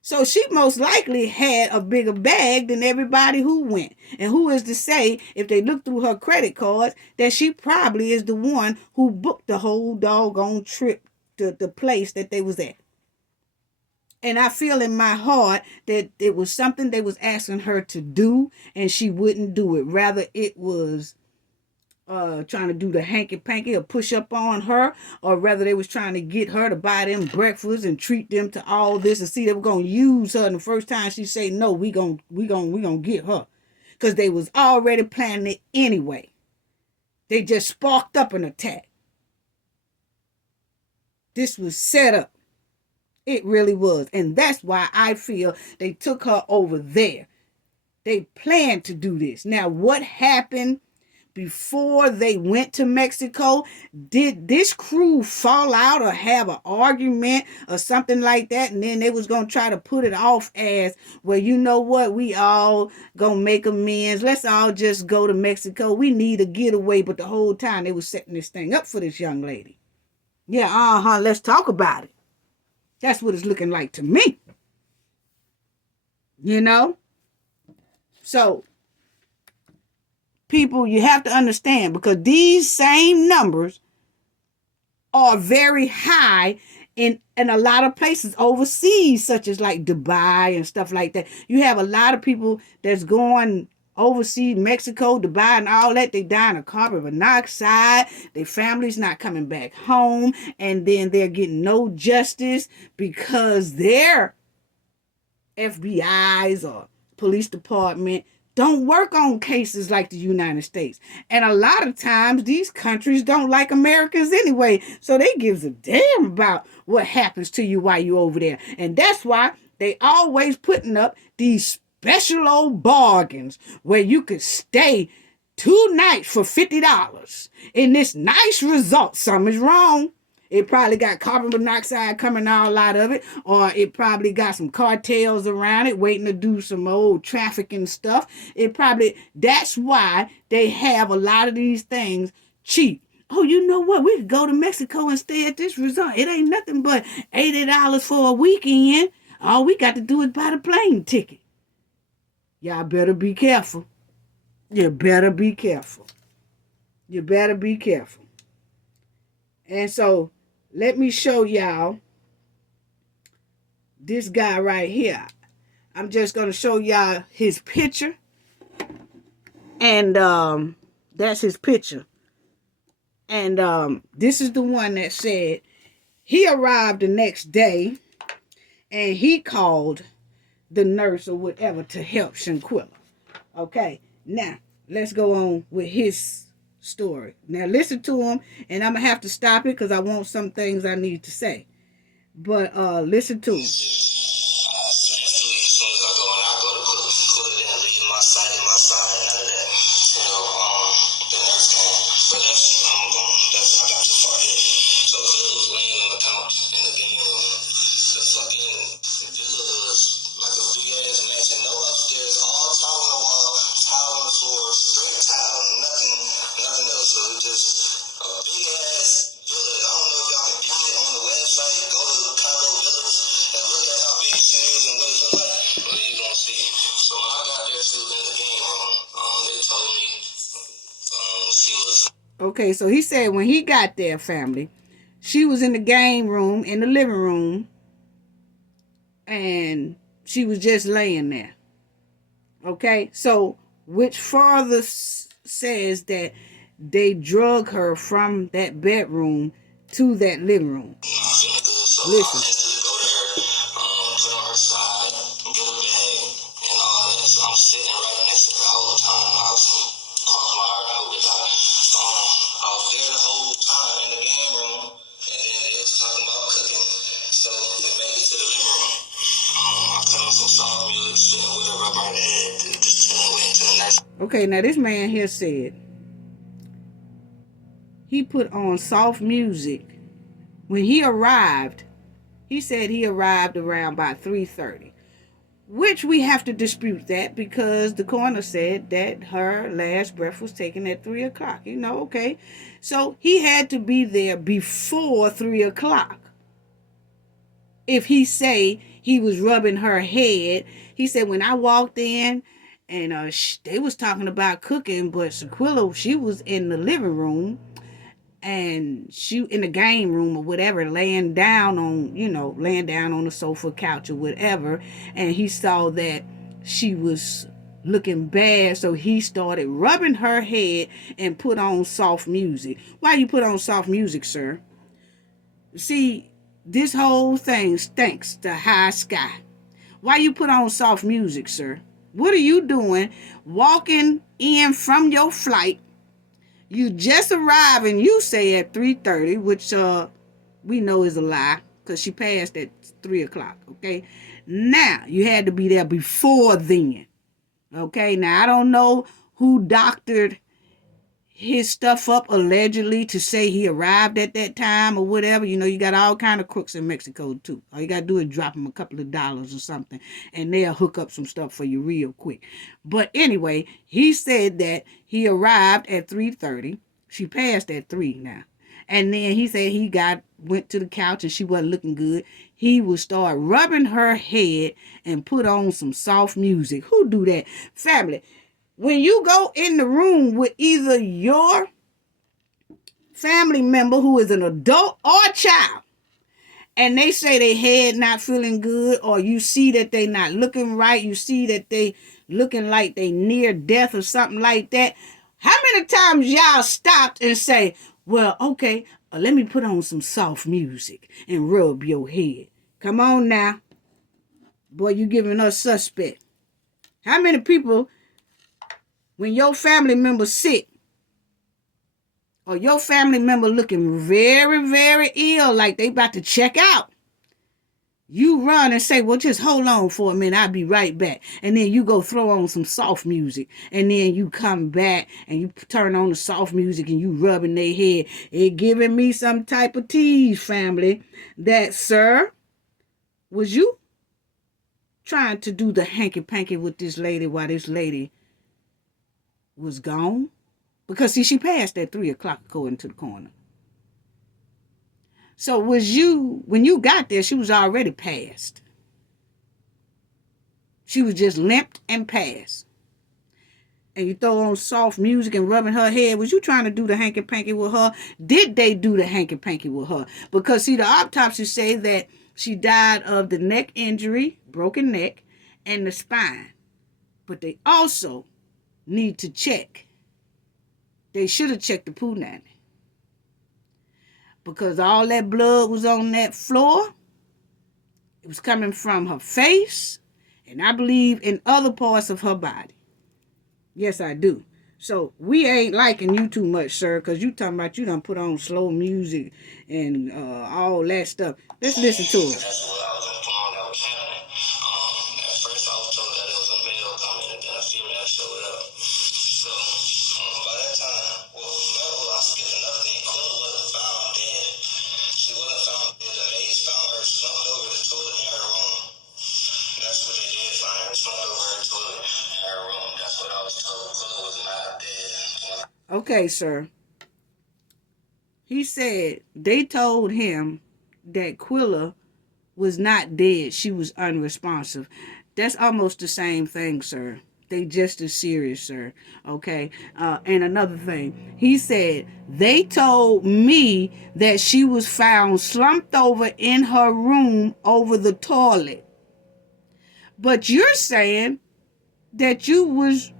So she most likely had a bigger bag than everybody who went. And who is to say, if they look through her credit cards, that she probably is the one who booked the whole doggone trip to the place that they was at. And I feel in my heart that it was something they was asking her to do, and she wouldn't do it. Rather, it was trying to do the hanky-panky or push up on her, or rather they was trying to get her to buy them breakfast and treat them to all this, and see they were going to use her. And the first time she say no, we gonna get her, because they was already planning it anyway. They just sparked up an attack. This was set up. It really was. And that's why I feel they took her over there. They planned to do this. Now, what happened before they went to Mexico? Did this crew fall out or have an argument or something like that? And then they was going to try to put it off as, well, you know what? We all going to make amends. Let's all just go to Mexico. We need a getaway. But the whole time they was setting this thing up for this young lady. Yeah, let's talk about it. That's what it's looking like to me. You know? So, people, you have to understand, because these same numbers are very high in a lot of places overseas, such as like Dubai and stuff like that. You have a lot of people that's going overseas, Mexico, Dubai, and all that. They dying of carbon monoxide. Their families not coming back home, and then they're getting no justice because their FBI's or police department don't work on cases like the United States. And a lot of times these countries don't like Americans anyway, so they gives a damn about what happens to you while you over there. And that's why they always putting up these special old bargains where you could stay 2 nights for $50 in this nice resort. Something's wrong. It probably got carbon monoxide coming all out of it, or it probably got some cartels around it waiting to do some old trafficking stuff. That's why they have a lot of these things cheap. Oh, you know what? We could go to Mexico and stay at this resort. It ain't nothing but $80 for a weekend. All we got to do is buy the plane ticket. Y'all better be careful. You better be careful. You better be careful. And so, let me show y'all this guy right here. I'm just going to show y'all his picture. And that's his picture. And this is the one that said he arrived the next day and he called the nurse or whatever to help Shanquella. Okay, now let's go on with his story. Now listen to him, and I'm gonna have to stop it because I want some things I need to say. But listen to him. As soon as I go and I go to Okay, so he said when he got there, family, she was in the game room, in the living room, and she was just laying there. Okay, so which further says that they drug her from that bedroom to that living room. Listen. Okay, now this man here said he put on soft music. When he arrived, he said he arrived around about 3:30, which we have to dispute that because the coroner said that her last breath was taken at 3 o'clock. Okay. So he had to be there before 3 o'clock. If he say he was rubbing her head, he said when I walked in and they was talking about cooking, but Shanquella, she was in the living room and she in the game room or whatever, laying down on the sofa, couch or whatever, and he saw that she was looking bad, so he started rubbing her head and put on soft music. Why you put on soft music, sir? See, this whole thing stinks to high sky. Why you put on soft music, sir? What are you doing walking in from your flight? You just arrived and you say at 3:30, which we know is a lie because she passed at 3 o'clock, okay? Now, you had to be there before then, okay? Now, I don't know who doctored his stuff up allegedly to say he arrived at that time or whatever. You got all kind of crooks in Mexico too. All you got to do is drop them a couple of dollars or something and they'll hook up some stuff for you real quick. But anyway, he said that he arrived at 3:30. She passed at 3 now. And then he said he went to the couch and she wasn't looking good. He would start rubbing her head and put on some soft music. Who do that? Family. When you go in the room with either your family member who is an adult or a child, and they say their head not feeling good, or you see that they not looking right, you see that they looking like they near death or something like that, how many times y'all stopped and say, well, okay, let me put on some soft music and rub your head? Come on now. Boy, you giving us suspect. How many people, when your family member sick, or your family member looking very, very ill, like they about to check out, you run and say, well, just hold on for a minute, I'll be right back. And then you go throw on some soft music. And then you come back and you turn on the soft music and you rubbing their head. It giving me some type of tease, family, that, sir, was you trying to do the hanky-panky with this lady while this lady was gone? Because, see, she passed at 3 o'clock according to the coroner. So when you got there, she was already passed. She was just limped and passed. And you throw on soft music and rubbing her head. Was you trying to do the hanky-panky with her? Did they do the hanky-panky with her? Because, see, the autopsy say that she died of the neck injury, broken neck, and the spine. But they also need to check. They should have checked the punani. Because all that blood was on that floor. It was coming from her face, and I believe in other parts of her body. Yes, I do. So we ain't liking you too much, sir, because you talking about you done put on slow music and all that stuff. Let's listen to it. Okay, sir. He said they told him that Quilla was not dead. She was unresponsive. That's almost the same thing, sir. They just as serious, sir. Okay. And another thing, he said, they told me that she was found slumped over in her room over the toilet. But you're saying that you was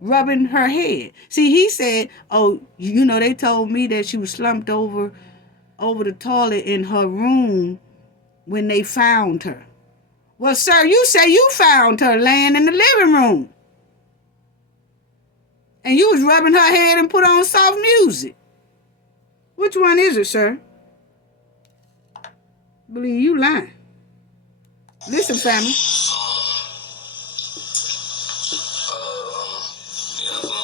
rubbing her head. See, he said, oh, they told me that she was slumped over the toilet in her room when they found her. Well, sir, you say you found her laying in the living room. And you was rubbing her head and put on soft music. Which one is it, sir? Believe you lying. Listen, family.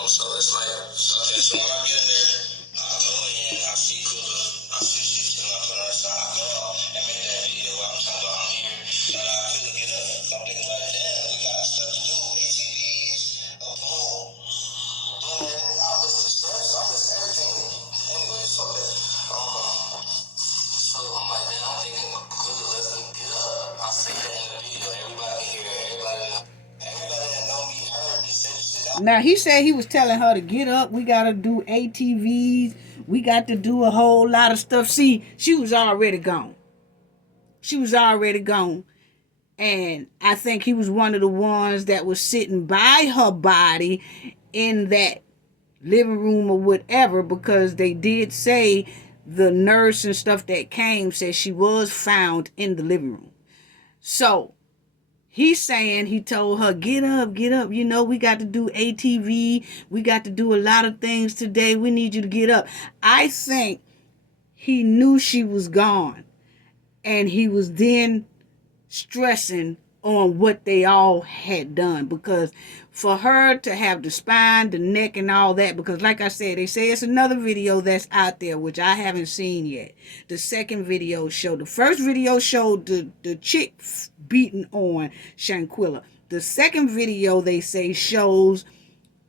So it's like, okay, so when I get in there, I go in, I see Kula, I see she's still up on her side. I go out and make that video where I'm talking about I'm here, and I couldn't get up. So I'm thinking like, damn, we got stuff to do, ATVs, a pool. Then I miss the steps, I miss everything. Anyway, so that, so I'm like, man, I'm thinking, Kula, let's get up. I see that in the video, everybody here, everybody that know me heard me say shit. Now, he said he was telling her to get up. We got to do ATVs. We got to do a whole lot of stuff. See, she was already gone. And I think he was one of the ones that was sitting by her body in that living room or whatever, because they did say the nurse and stuff that came said she was found in the living room. So he's saying he told her, get up. We got to do ATV. We got to do a lot of things today. We need you to get up. I think he knew she was gone. And he was then stressing on what they all had done. Because for her to have the spine, the neck, and all that, because like I said, they say it's another video that's out there, which I haven't seen yet. The second video showed, the first video showed the chick beating on Shanquella. The second video, they say, shows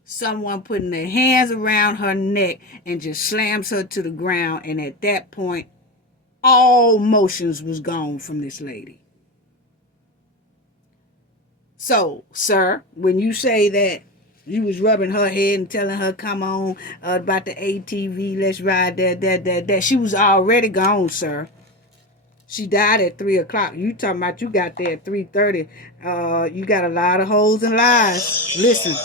someone putting their hands around her neck and just slams her to the ground. And at that point, all motions was gone from this lady. So, sir, when you say that you was rubbing her head and telling her, come on, about the ATV, let's ride that, she was already gone, sir. She died at 3 o'clock. You talking about you got there at 3:30. You got a lot of hoes and lies. Listen.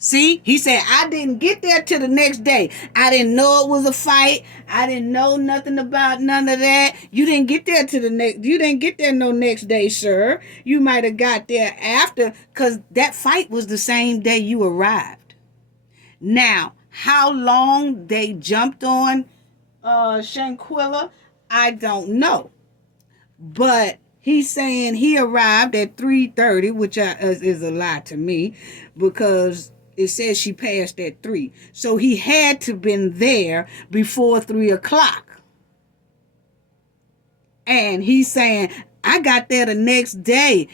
See, he said, I didn't get there till the next day. I didn't know it was a fight. I didn't know nothing about none of that. You didn't get there you didn't get there no next day, sir. You might have got there after, because that fight was the same day you arrived. Now, how long they jumped on Shanquella, I don't know. But he's saying he arrived at 3:30, which is a lie to me, because it says she passed at 3. So he had to been there before 3 o'clock. And he's saying, I got there the next day.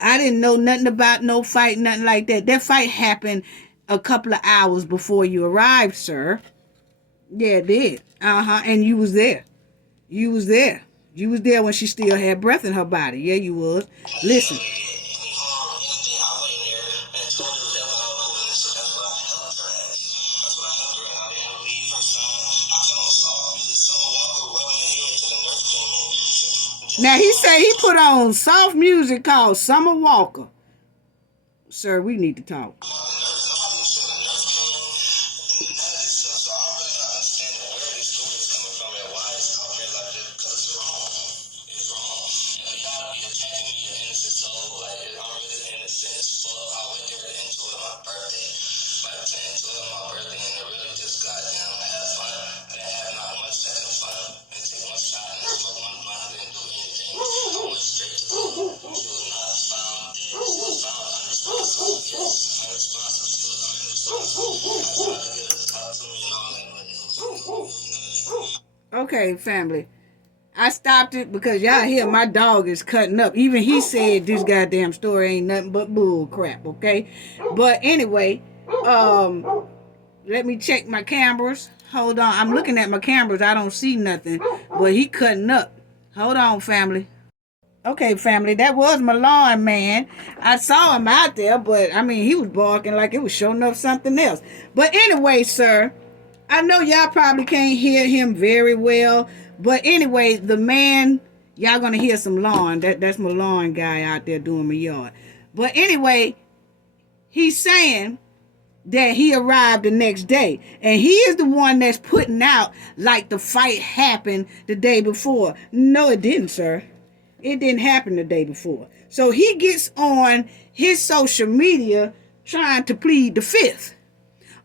I didn't know nothing about no fight, nothing like that. That fight happened a couple of hours before you arrived, sir. Yeah, it did. And you was there. You was there when she still had breath in her body. Yeah, you was. Listen. Now, he said he put on soft music called Summer Walker. Sir, we need to talk. Okay, family. I stopped it because y'all hear my dog is cutting up. Even he said this goddamn story ain't nothing but bull crap, okay? But anyway, let me check my cameras. Hold on. I'm looking at my cameras. I don't see nothing. But he cutting up. Hold on, family. Okay, family, that was my lawn man. I saw him out there, but I mean, he was barking like it was showing up something else. But anyway, sir, I know y'all probably can't hear him very well, but anyway, the man, y'all gonna hear some lawn. That's my lawn guy out there doing my yard. But anyway, he's saying that he arrived the next day, and he is the one that's putting out like the fight happened the day before. No, it didn't, sir. It didn't happen the day before. So he gets on his social media trying to plead the fifth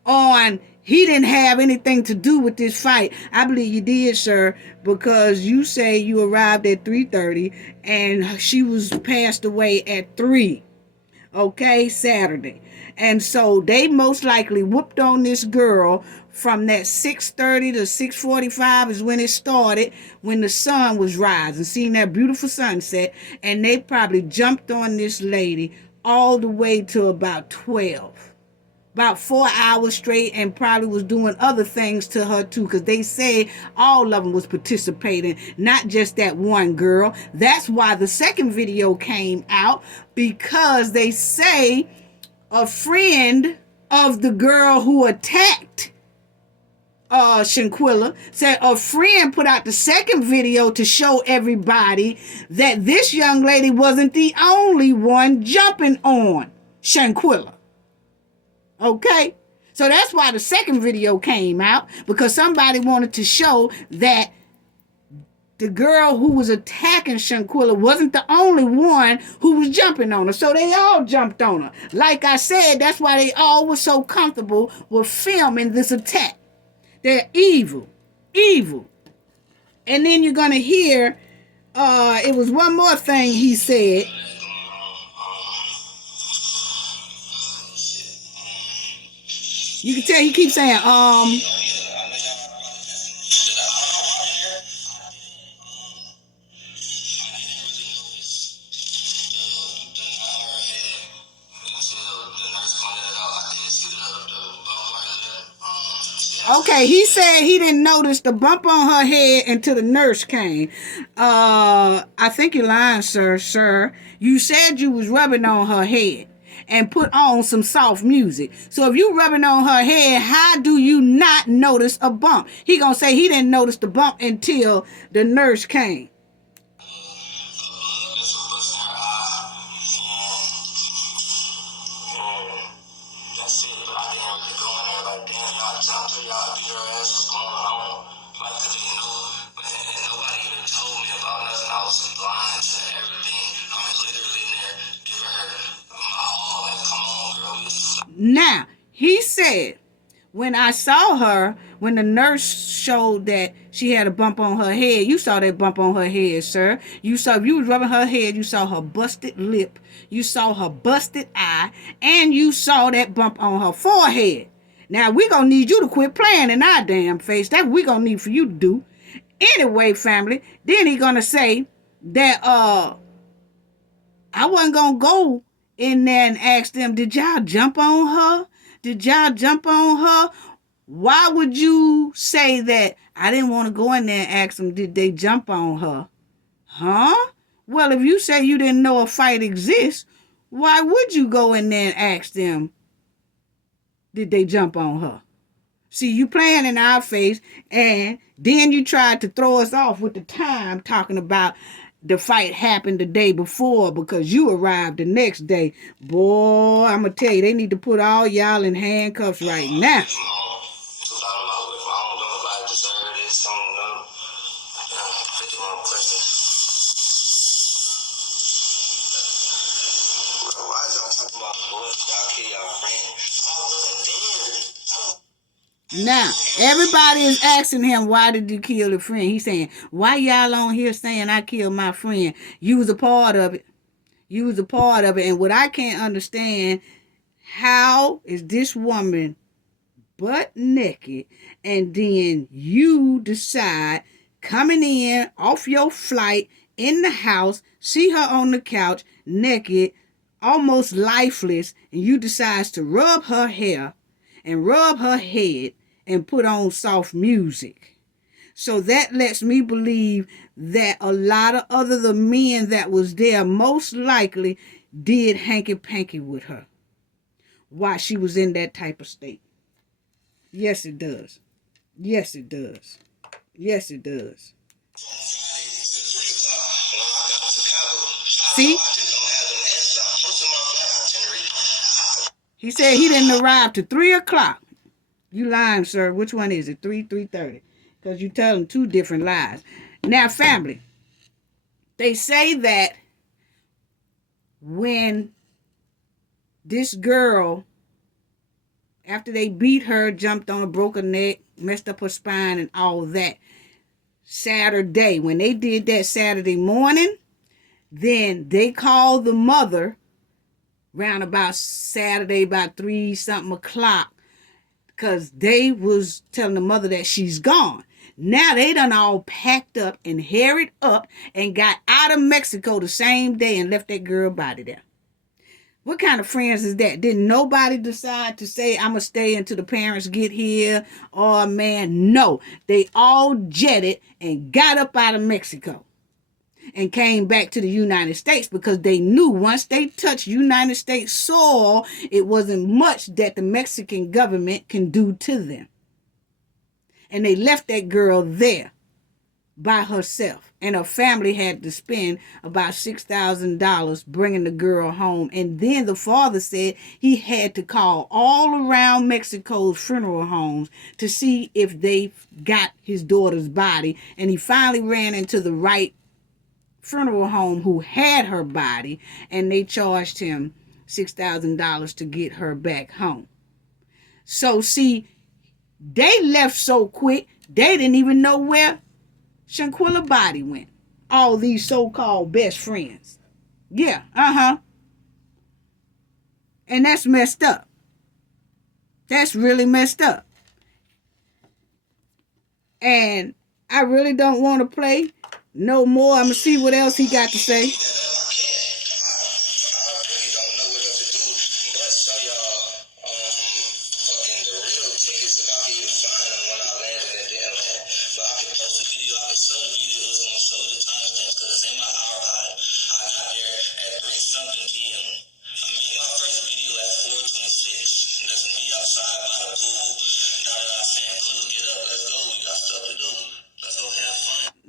on he didn't have anything to do with this fight. I believe you did, sir, because you say you arrived at 3:30 and she was passed away at 3. Okay, Saturday. And so they most likely whooped on this girl from that 6:30 to 6:45 is when it started, when the sun was rising, seeing that beautiful sunset, and they probably jumped on this lady all the way to about 12. About 4 hours straight, and probably was doing other things to her too, because they say all of them was participating, not just that one girl. That's why the second video came out, because they say a friend of the girl who attacked Shanquella said a friend put out the second video to show everybody that this young lady wasn't the only one jumping on Shanquella. Okay? So that's why the second video came out, because somebody wanted to show that the girl who was attacking Shanquella wasn't the only one who was jumping on her. So they all jumped on her. Like I said, that's why they all were so comfortable with filming this attack. They're evil. Evil. And then you're going to hear, it was one more thing he said. You can tell he keeps saying, Okay, he said he didn't notice the bump on her head until the nurse came. I think you're lying, sir. You said you was rubbing on her head and put on some soft music. So if you rubbing on her head, how do you not notice a bump? He gonna say he didn't notice the bump until the nurse came. Now, he said, when I saw her, when the nurse showed that she had a bump on her head, you saw that bump on her head, sir. You saw, if you was rubbing her head, you saw her busted lip, you saw her busted eye, and you saw that bump on her forehead. Now, we gonna need you to quit playing in our damn face. That we gonna need for you to do. Anyway, family, then he gonna say that, I wasn't gonna go in there and ask them, did y'all jump on her? Did y'all jump on her? Why would you say that? I didn't want to go in there and ask them, did they jump on her? Huh? Well, if you say you didn't know a fight exists, why would you go in there and ask them, did they jump on her? See, you playing in our face, and then you tried to throw us off with the time talking about the fight happened the day before because you arrived the next day. Boy, I'm going to tell you, they need to put all y'all in handcuffs right now. Now, everybody is asking him, why did you kill your friend? He's saying, why y'all on here saying I killed my friend? You was a part of it. You was a part of it. And what I can't understand, how is this woman butt naked, and then you decide, coming in off your flight in the house, see her on the couch naked, almost lifeless, and you decide to rub her hair and rub her head and put on soft music. So that lets me believe that a lot of other the men that was there most likely did hanky-panky with her while she was in that type of state. Yes, it does. Yes, it does. Yes, it does. See? He said he didn't arrive to 3 o'clock. You lying, sir. Which one is it? 3:30. Because you tell them two different lies. Now, family, they say that when this girl, after they beat her, jumped on her, broke her neck, messed up her spine and all that, Saturday, when they did that Saturday morning, then they called the mother round about Saturday, about 3-something o'clock, because they was telling the mother that she's gone. Now they done all packed up and hurried up and got out of Mexico the same day and left that girl body there. What kind of friends is that? Didn't nobody decide to say, I'm going to stay until the parents get here? Oh, man, no. They all jetted and got up out of Mexico and came back to the United States because they knew once they touched United States soil, it wasn't much that the Mexican government can do to them. And they left that girl there by herself. And her family had to spend about $6,000 bringing the girl home. And then the father said he had to call all around Mexico's funeral homes to see if they got his daughter's body. And he finally ran into the right funeral home who had her body, and they charged him $6,000 to get her back home. So see, they left so quick, they didn't even know where Shanquella's body went. All these so-called best friends. Yeah, And that's messed up. That's really messed up. And I really don't want to play no more. I'm going to see what else he got to say.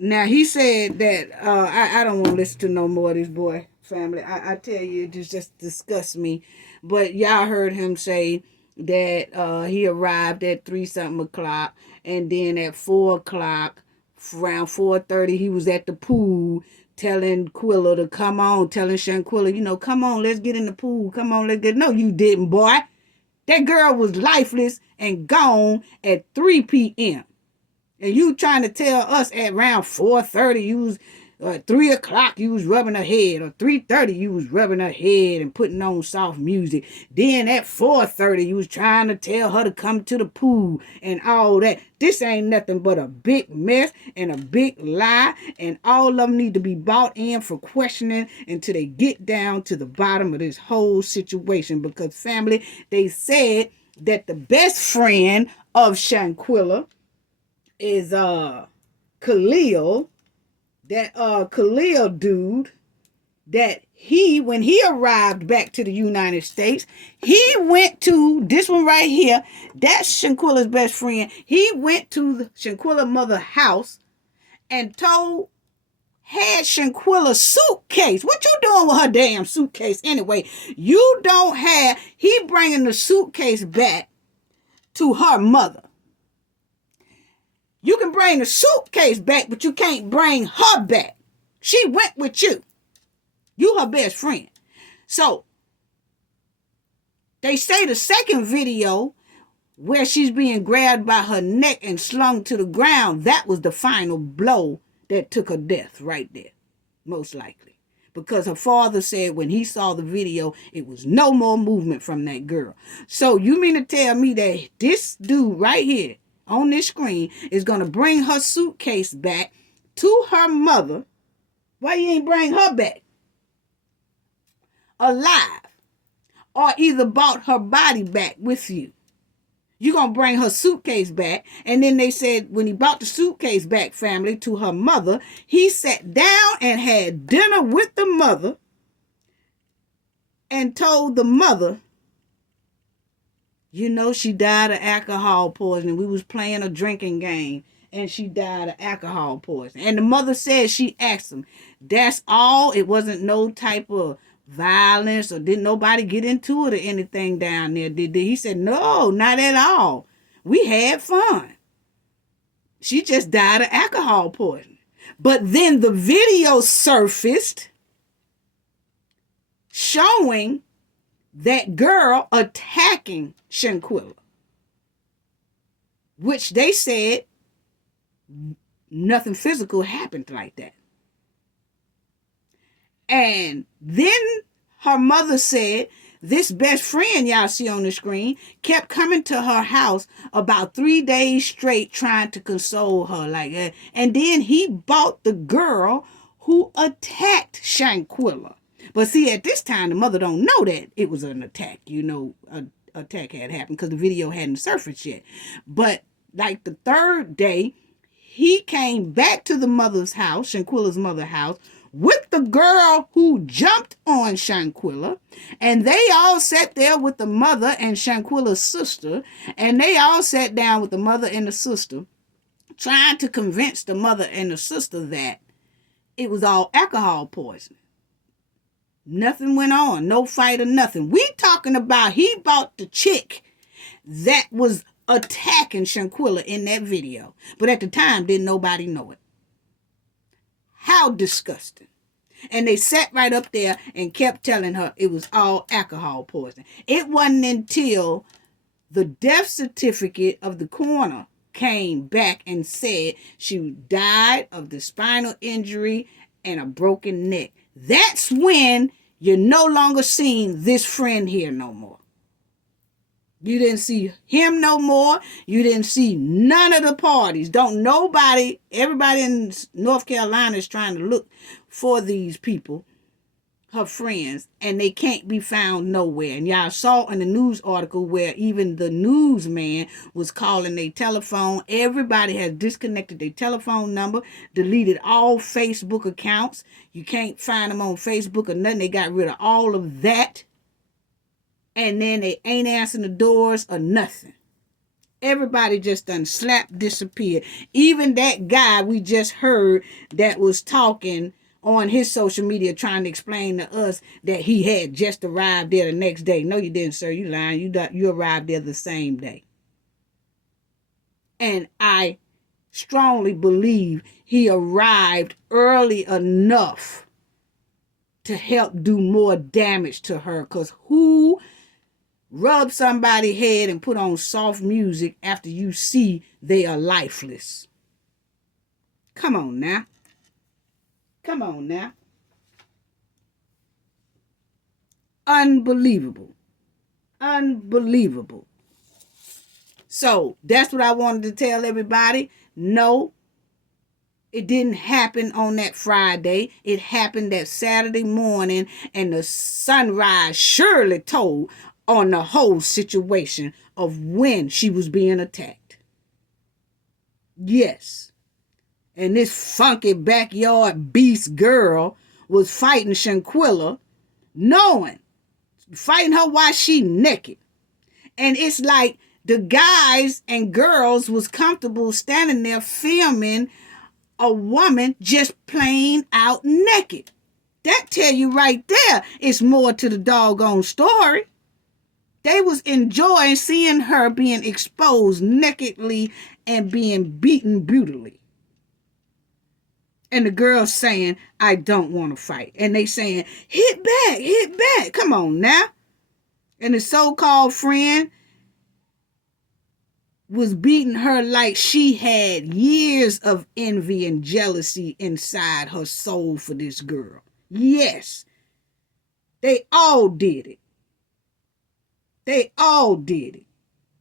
Now, he said that, I don't want to listen to no more of this boy, family. I tell you, it just disgusts me. But y'all heard him say that he arrived at 3-something o'clock. And then at 4 o'clock, around 4:30, he was at the pool telling Quilla to come on, telling Shanquella, come on, let's get in the pool. Come on, let's get... No, you didn't, boy. That girl was lifeless and gone at 3 p.m. And you trying to tell us at around 4:30, you was 3 o'clock, you was rubbing her head, or 3:30, you was rubbing her head and putting on soft music. Then at 4:30, you was trying to tell her to come to the pool and all that. This ain't nothing but a big mess and a big lie, and all of them need to be brought in for questioning until they get down to the bottom of this whole situation. Because family, they said that the best friend of Shanquella is Khalil, that Khalil dude, that when he arrived back to the United States, he went to this one right here. That's Shanquella's best friend. He went to the Shanquella mother's house and had Shanquella's suitcase. What you doing with her damn suitcase anyway? You don't have... He bringing the suitcase back to her mother. You can bring the suitcase back, but you can't bring her back. She went with you. You her best friend. So, they say the second video where she's being grabbed by her neck and slung to the ground, that was the final blow that took her death right there. Most likely. because her father said when he saw the video, it was no more movement from that girl. So you mean to tell me that this dude right here on this screen is going to bring her suitcase back to her mother? Why you ain't bring her back alive? Or either brought her body back with you? You're going to bring her suitcase back. And then they said when he brought the suitcase back, family, to her mother, he sat down and had dinner with the mother and told the mother, you know, she died of alcohol poisoning. We was playing a drinking game and she died of alcohol poisoning. And the mother said, she asked him, that's all? It wasn't no type of violence, or didn't nobody get into it or anything down there? Did he said, no, not at all. We had fun. She just died of alcohol poisoning. But then the video surfaced showing that girl attacking Shanquella, which they said nothing physical happened like that. And then her mother said this best friend y'all see on the screen kept coming to her house about 3 days straight trying to console her like that. And then he bought the girl who attacked Shanquella. But see, at this time, the mother don't know that it was an attack. You know, an attack had happened because the video hadn't surfaced yet. But like the third day, he came back to the mother's house, Shanquella's mother's house, with the girl who jumped on Shanquella. And they all sat there with the mother and Shanquella's sister. And they all sat down with the mother and the sister, trying to convince the mother and the sister that it was all alcohol poisoning. Nothing went on. No fight or nothing. We talking about he bought the chick that was attacking Shanquella in that video. But at the time, didn't nobody know it. How disgusting. And they sat right up there and kept telling her it was all alcohol poisoning. It wasn't until the death certificate of the coroner came back and said she died of the spinal injury and a broken neck. That's when you're no longer seeing this friend here no more. You didn't see him no more. You didn't see none of the parties. Don't nobody, everybody in North Carolina is trying to look for these people, her friends, and they can't be found nowhere. And y'all saw in the news article where even the newsman was calling their telephone. Everybody has disconnected their telephone number, deleted all Facebook accounts. You can't find them on Facebook or nothing. They got rid of all of that. And then they ain't answering the doors or nothing. Everybody just done disappeared. Even that guy we just heard that was talking on his social media trying to explain to us that he had just arrived there the next day. No, you didn't, sir. You lying. You arrived there the same day. And I strongly believe he arrived early enough to help do more damage to her. Because who rub somebody's head and put on soft music after you see they are lifeless? Come on now. Come on now. Unbelievable. Unbelievable. So that's what I wanted to tell everybody. No, it didn't happen on that Friday. It happened that Saturday morning, and the sunrise surely told on the whole situation of when she was being attacked. Yes. And this funky backyard beast girl was fighting Shanquella, fighting her while she naked. And it's like the guys and girls was comfortable standing there filming a woman just plain out naked. That tell you right there, it's more to the doggone story. They was enjoying seeing her being exposed nakedly and being beaten brutally. And the girls saying, I don't want to fight. And they saying, hit back, hit back. Come on now. And the so-called friend was beating her like she had years of envy and jealousy inside her soul for this girl. Yes, they all did it. They all did it.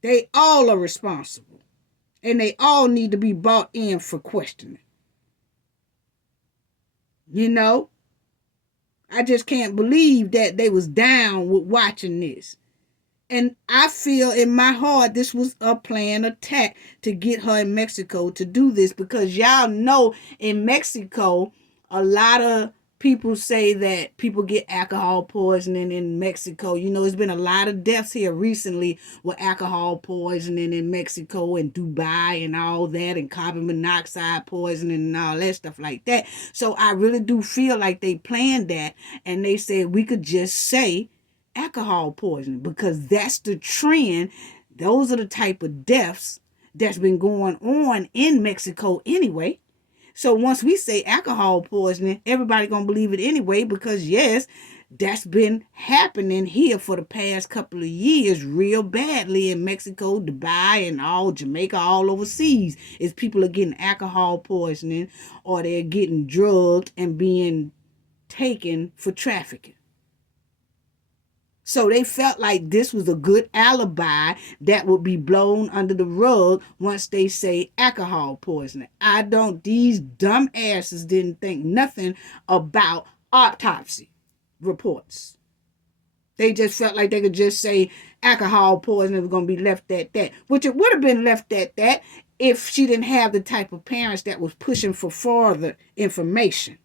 They all are responsible. And they all need to be brought in for questioning. You know? I just can't believe that they was down with watching this. And I feel in my heart this was a planned attack to get her in Mexico to do this, because y'all know in Mexico, a lot of people say that people get alcohol poisoning in Mexico. You know, there's been a lot of deaths here recently with alcohol poisoning in Mexico and Dubai and all that, and carbon monoxide poisoning and all that stuff like that. So I really do feel like they planned that, and they said we could just say alcohol poisoning, because that's the trend. Those are the type of deaths that's been going on in Mexico anyway. So once we say alcohol poisoning, everybody gonna believe it anyway, because yes, that's been happening here for the past couple of years real badly in Mexico, Dubai, and all Jamaica, all overseas. Is people are getting alcohol poisoning, or they're getting drugged and being taken for trafficking. So they felt like this was a good alibi that would be blown under the rug once they say alcohol poisoning. These dumb asses didn't think nothing about autopsy reports. They just felt like they could just say alcohol poisoning was going to be left at that, which it would have been left at that if she didn't have the type of parents that was pushing for further information.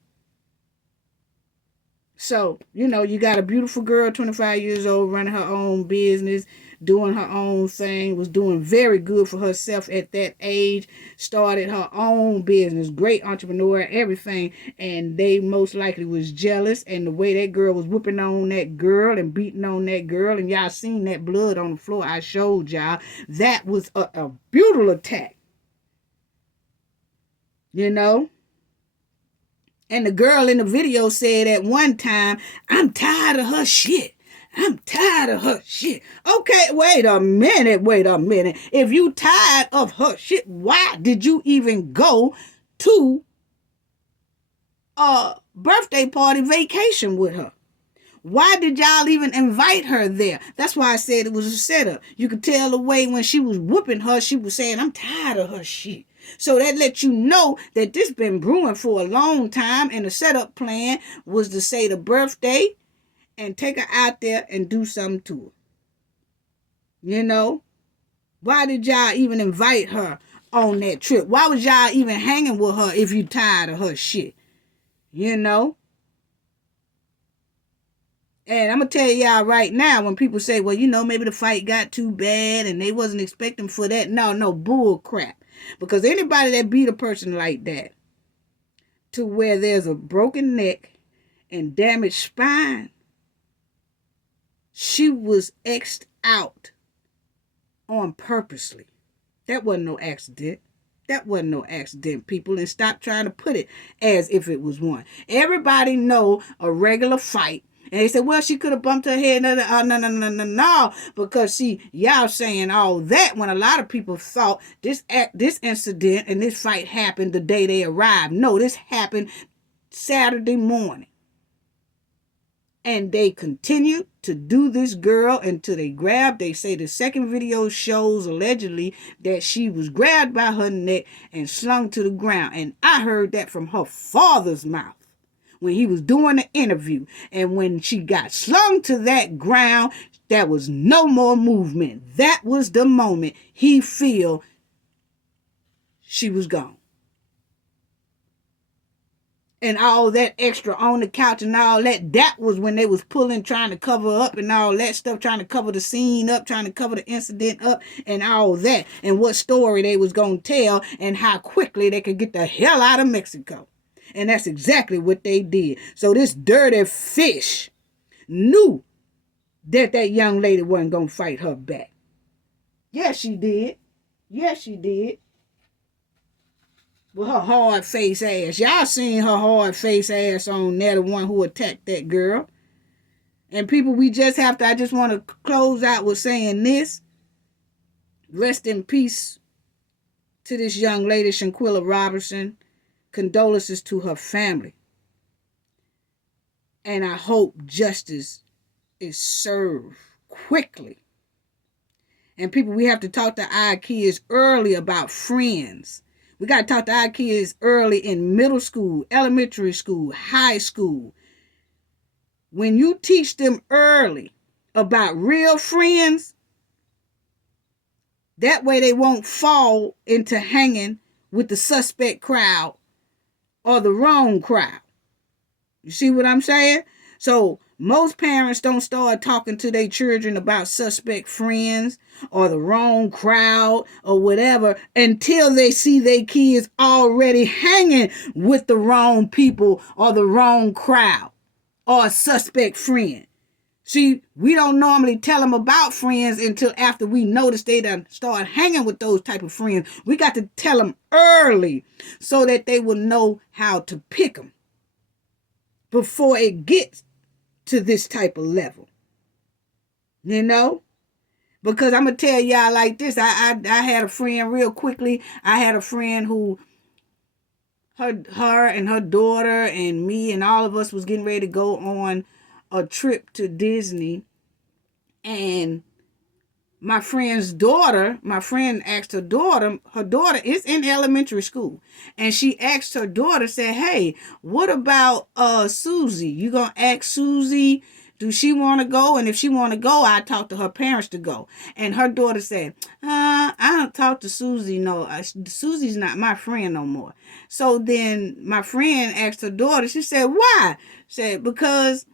So, you know, you got a beautiful girl, 25 years old, running her own business, doing her own thing, was doing very good for herself at that age, started her own business, great entrepreneur, everything, and they most likely was jealous, and the way that girl was whooping on that girl and beating on that girl, and y'all seen that blood on the floor, I showed y'all, that was a brutal attack, you know? And the girl in the video said at one time, I'm tired of her shit. I'm tired of her shit. Okay, wait a minute. If you tired of her shit, why did you even go to a birthday party vacation with her? Why did y'all even invite her there? That's why I said it was a setup. You could tell the way when she was whooping her, she was saying, I'm tired of her shit. So that lets you know that this been brewing for a long time, and the setup plan was to say the birthday and take her out there and do something to her. You know? Why did y'all even invite her on that trip? Why was y'all even hanging with her if you tired of her shit? You know? And I'm going to tell y'all right now, when people say, well, you know, maybe the fight got too bad and they wasn't expecting for that. No, bull crap. Because anybody that beat a person like that to where there's a broken neck and damaged spine, she was X'd out on purposely. That wasn't no accident. That wasn't no accident, people, and stop trying to put it as if it was one. Everybody know a regular fight. And they said, well, she could have bumped her head. No. Because, see, y'all saying all that when a lot of people thought this incident and this fight happened the day they arrived. No, this happened Saturday morning. And they continued to do this girl until they grabbed. They say the second video shows allegedly that she was grabbed by her neck and slung to the ground. And I heard that from her father's mouth when he was doing the interview. And when she got slung to that ground, there was no more movement. That was the moment he feel she was gone. And all that extra on the couch and all that was when they was pulling, trying to cover up and all that stuff, trying to cover the scene up, trying to cover the incident up and all that, and what story they was going to tell and how quickly they could get the hell out of Mexico. And that's exactly what they did. So this dirty fish knew that young lady wasn't going to fight her back. Yes, she did. Yes, she did. With her hard face ass. Y'all seen her hard face ass on there, the one who attacked that girl. And people, I just want to close out with saying this. Rest in peace to this young lady, Shanquella Robertson. Condolences to her family. And I hope justice is served quickly. And people, we have to talk to our kids early about friends. We got to talk to our kids early in middle school, elementary school, high school. When you teach them early about real friends, that way they won't fall into hanging with the suspect crowd or the wrong crowd. You see what I'm saying? So most parents don't start talking to their children about suspect friends or the wrong crowd or whatever until they see their kids already hanging with the wrong people or the wrong crowd or a suspect friend. See, we don't normally tell them about friends until after we notice they done start hanging with those type of friends. We got to tell them early so that they will know how to pick them before it gets to this type of level. You know? Because I'm going to tell y'all like this. I had a friend real quickly. I had a friend who her and her daughter and me and all of us was getting ready to go on a trip to Disney. And my friend asked her daughter is in elementary school. And she asked her daughter, said, hey, what about Susie? You gonna ask Susie, do she want to go? And if she want to go, I talk to her parents to go. And her daughter said, I don't talk to Susie. No, Susie's not my friend no more. So then my friend asked her daughter, she said, why? She said, because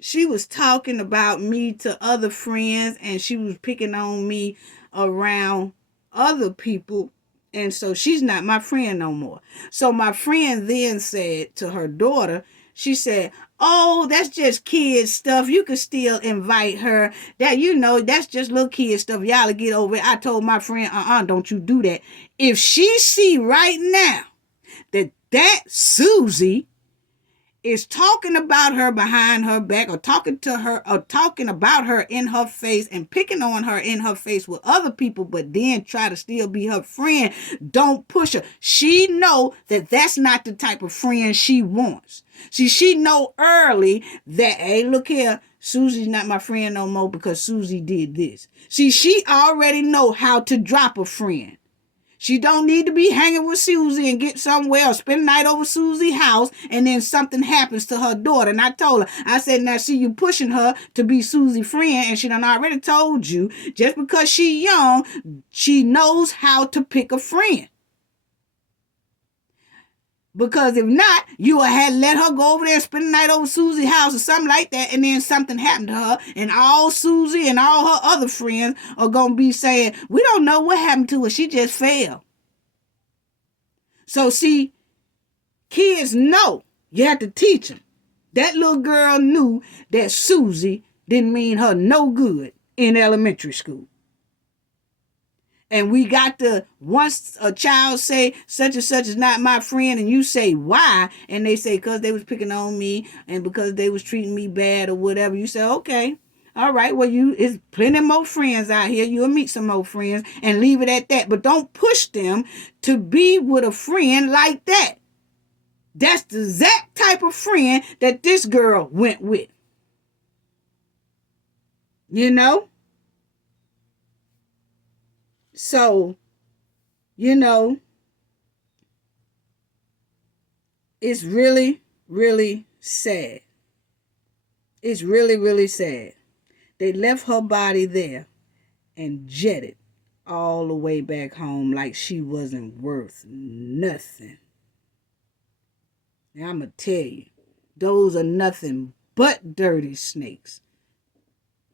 she was talking about me to other friends and she was picking on me around other people. And so she's not my friend no more. So my friend then said to her daughter, she said, oh, that's just kid stuff. You can still invite her. That, that's just little kid stuff. Y'all get over it. I told my friend, don't you do that. If she see right now that Susie is talking about her behind her back or talking to her or talking about her in her face and picking on her in her face with other people, but then try to still be her friend, don't push her. She know that that's not the type of friend she wants. See, she know early that, hey, look here, Susie's not my friend no more because Susie did this. See, she already know how to drop a friend. She don't need to be hanging with Susie and get somewhere or spend the night over Susie's house and then something happens to her daughter. And I told her, I said, now see you pushing her to be Susie's friend, and she done already told you, just because she young, she knows how to pick a friend. Because if not, you would have let her go over there and spend the night over Susie's house or something like that, and then something happened to her, and all Susie and all her other friends are going to be saying, we don't know what happened to her. She just fell. So see, kids know. You have to teach them. That little girl knew that Susie didn't mean her no good in elementary school. And we got to, once a child say, such and such is not my friend, and you say, why? And they say, because they was picking on me, and because they was treating me bad or whatever. You say, okay, all right, well, it's plenty more friends out here. You'll meet some more friends and leave it at that. But don't push them to be with a friend like that. That's the exact type of friend that this girl went with. You know? So, it's really, really sad. It's really, really sad. They left her body there and jetted all the way back home like she wasn't worth nothing. Now, I'm going to tell you, those are nothing but dirty snakes.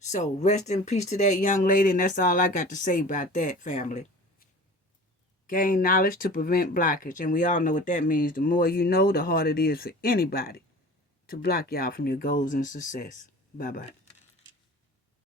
So, rest in peace to that young lady, and that's all I got to say about that, family. Gain knowledge to prevent blockage, and we all know what that means. The more you know, the harder it is for anybody to block y'all from your goals and success. Bye-bye.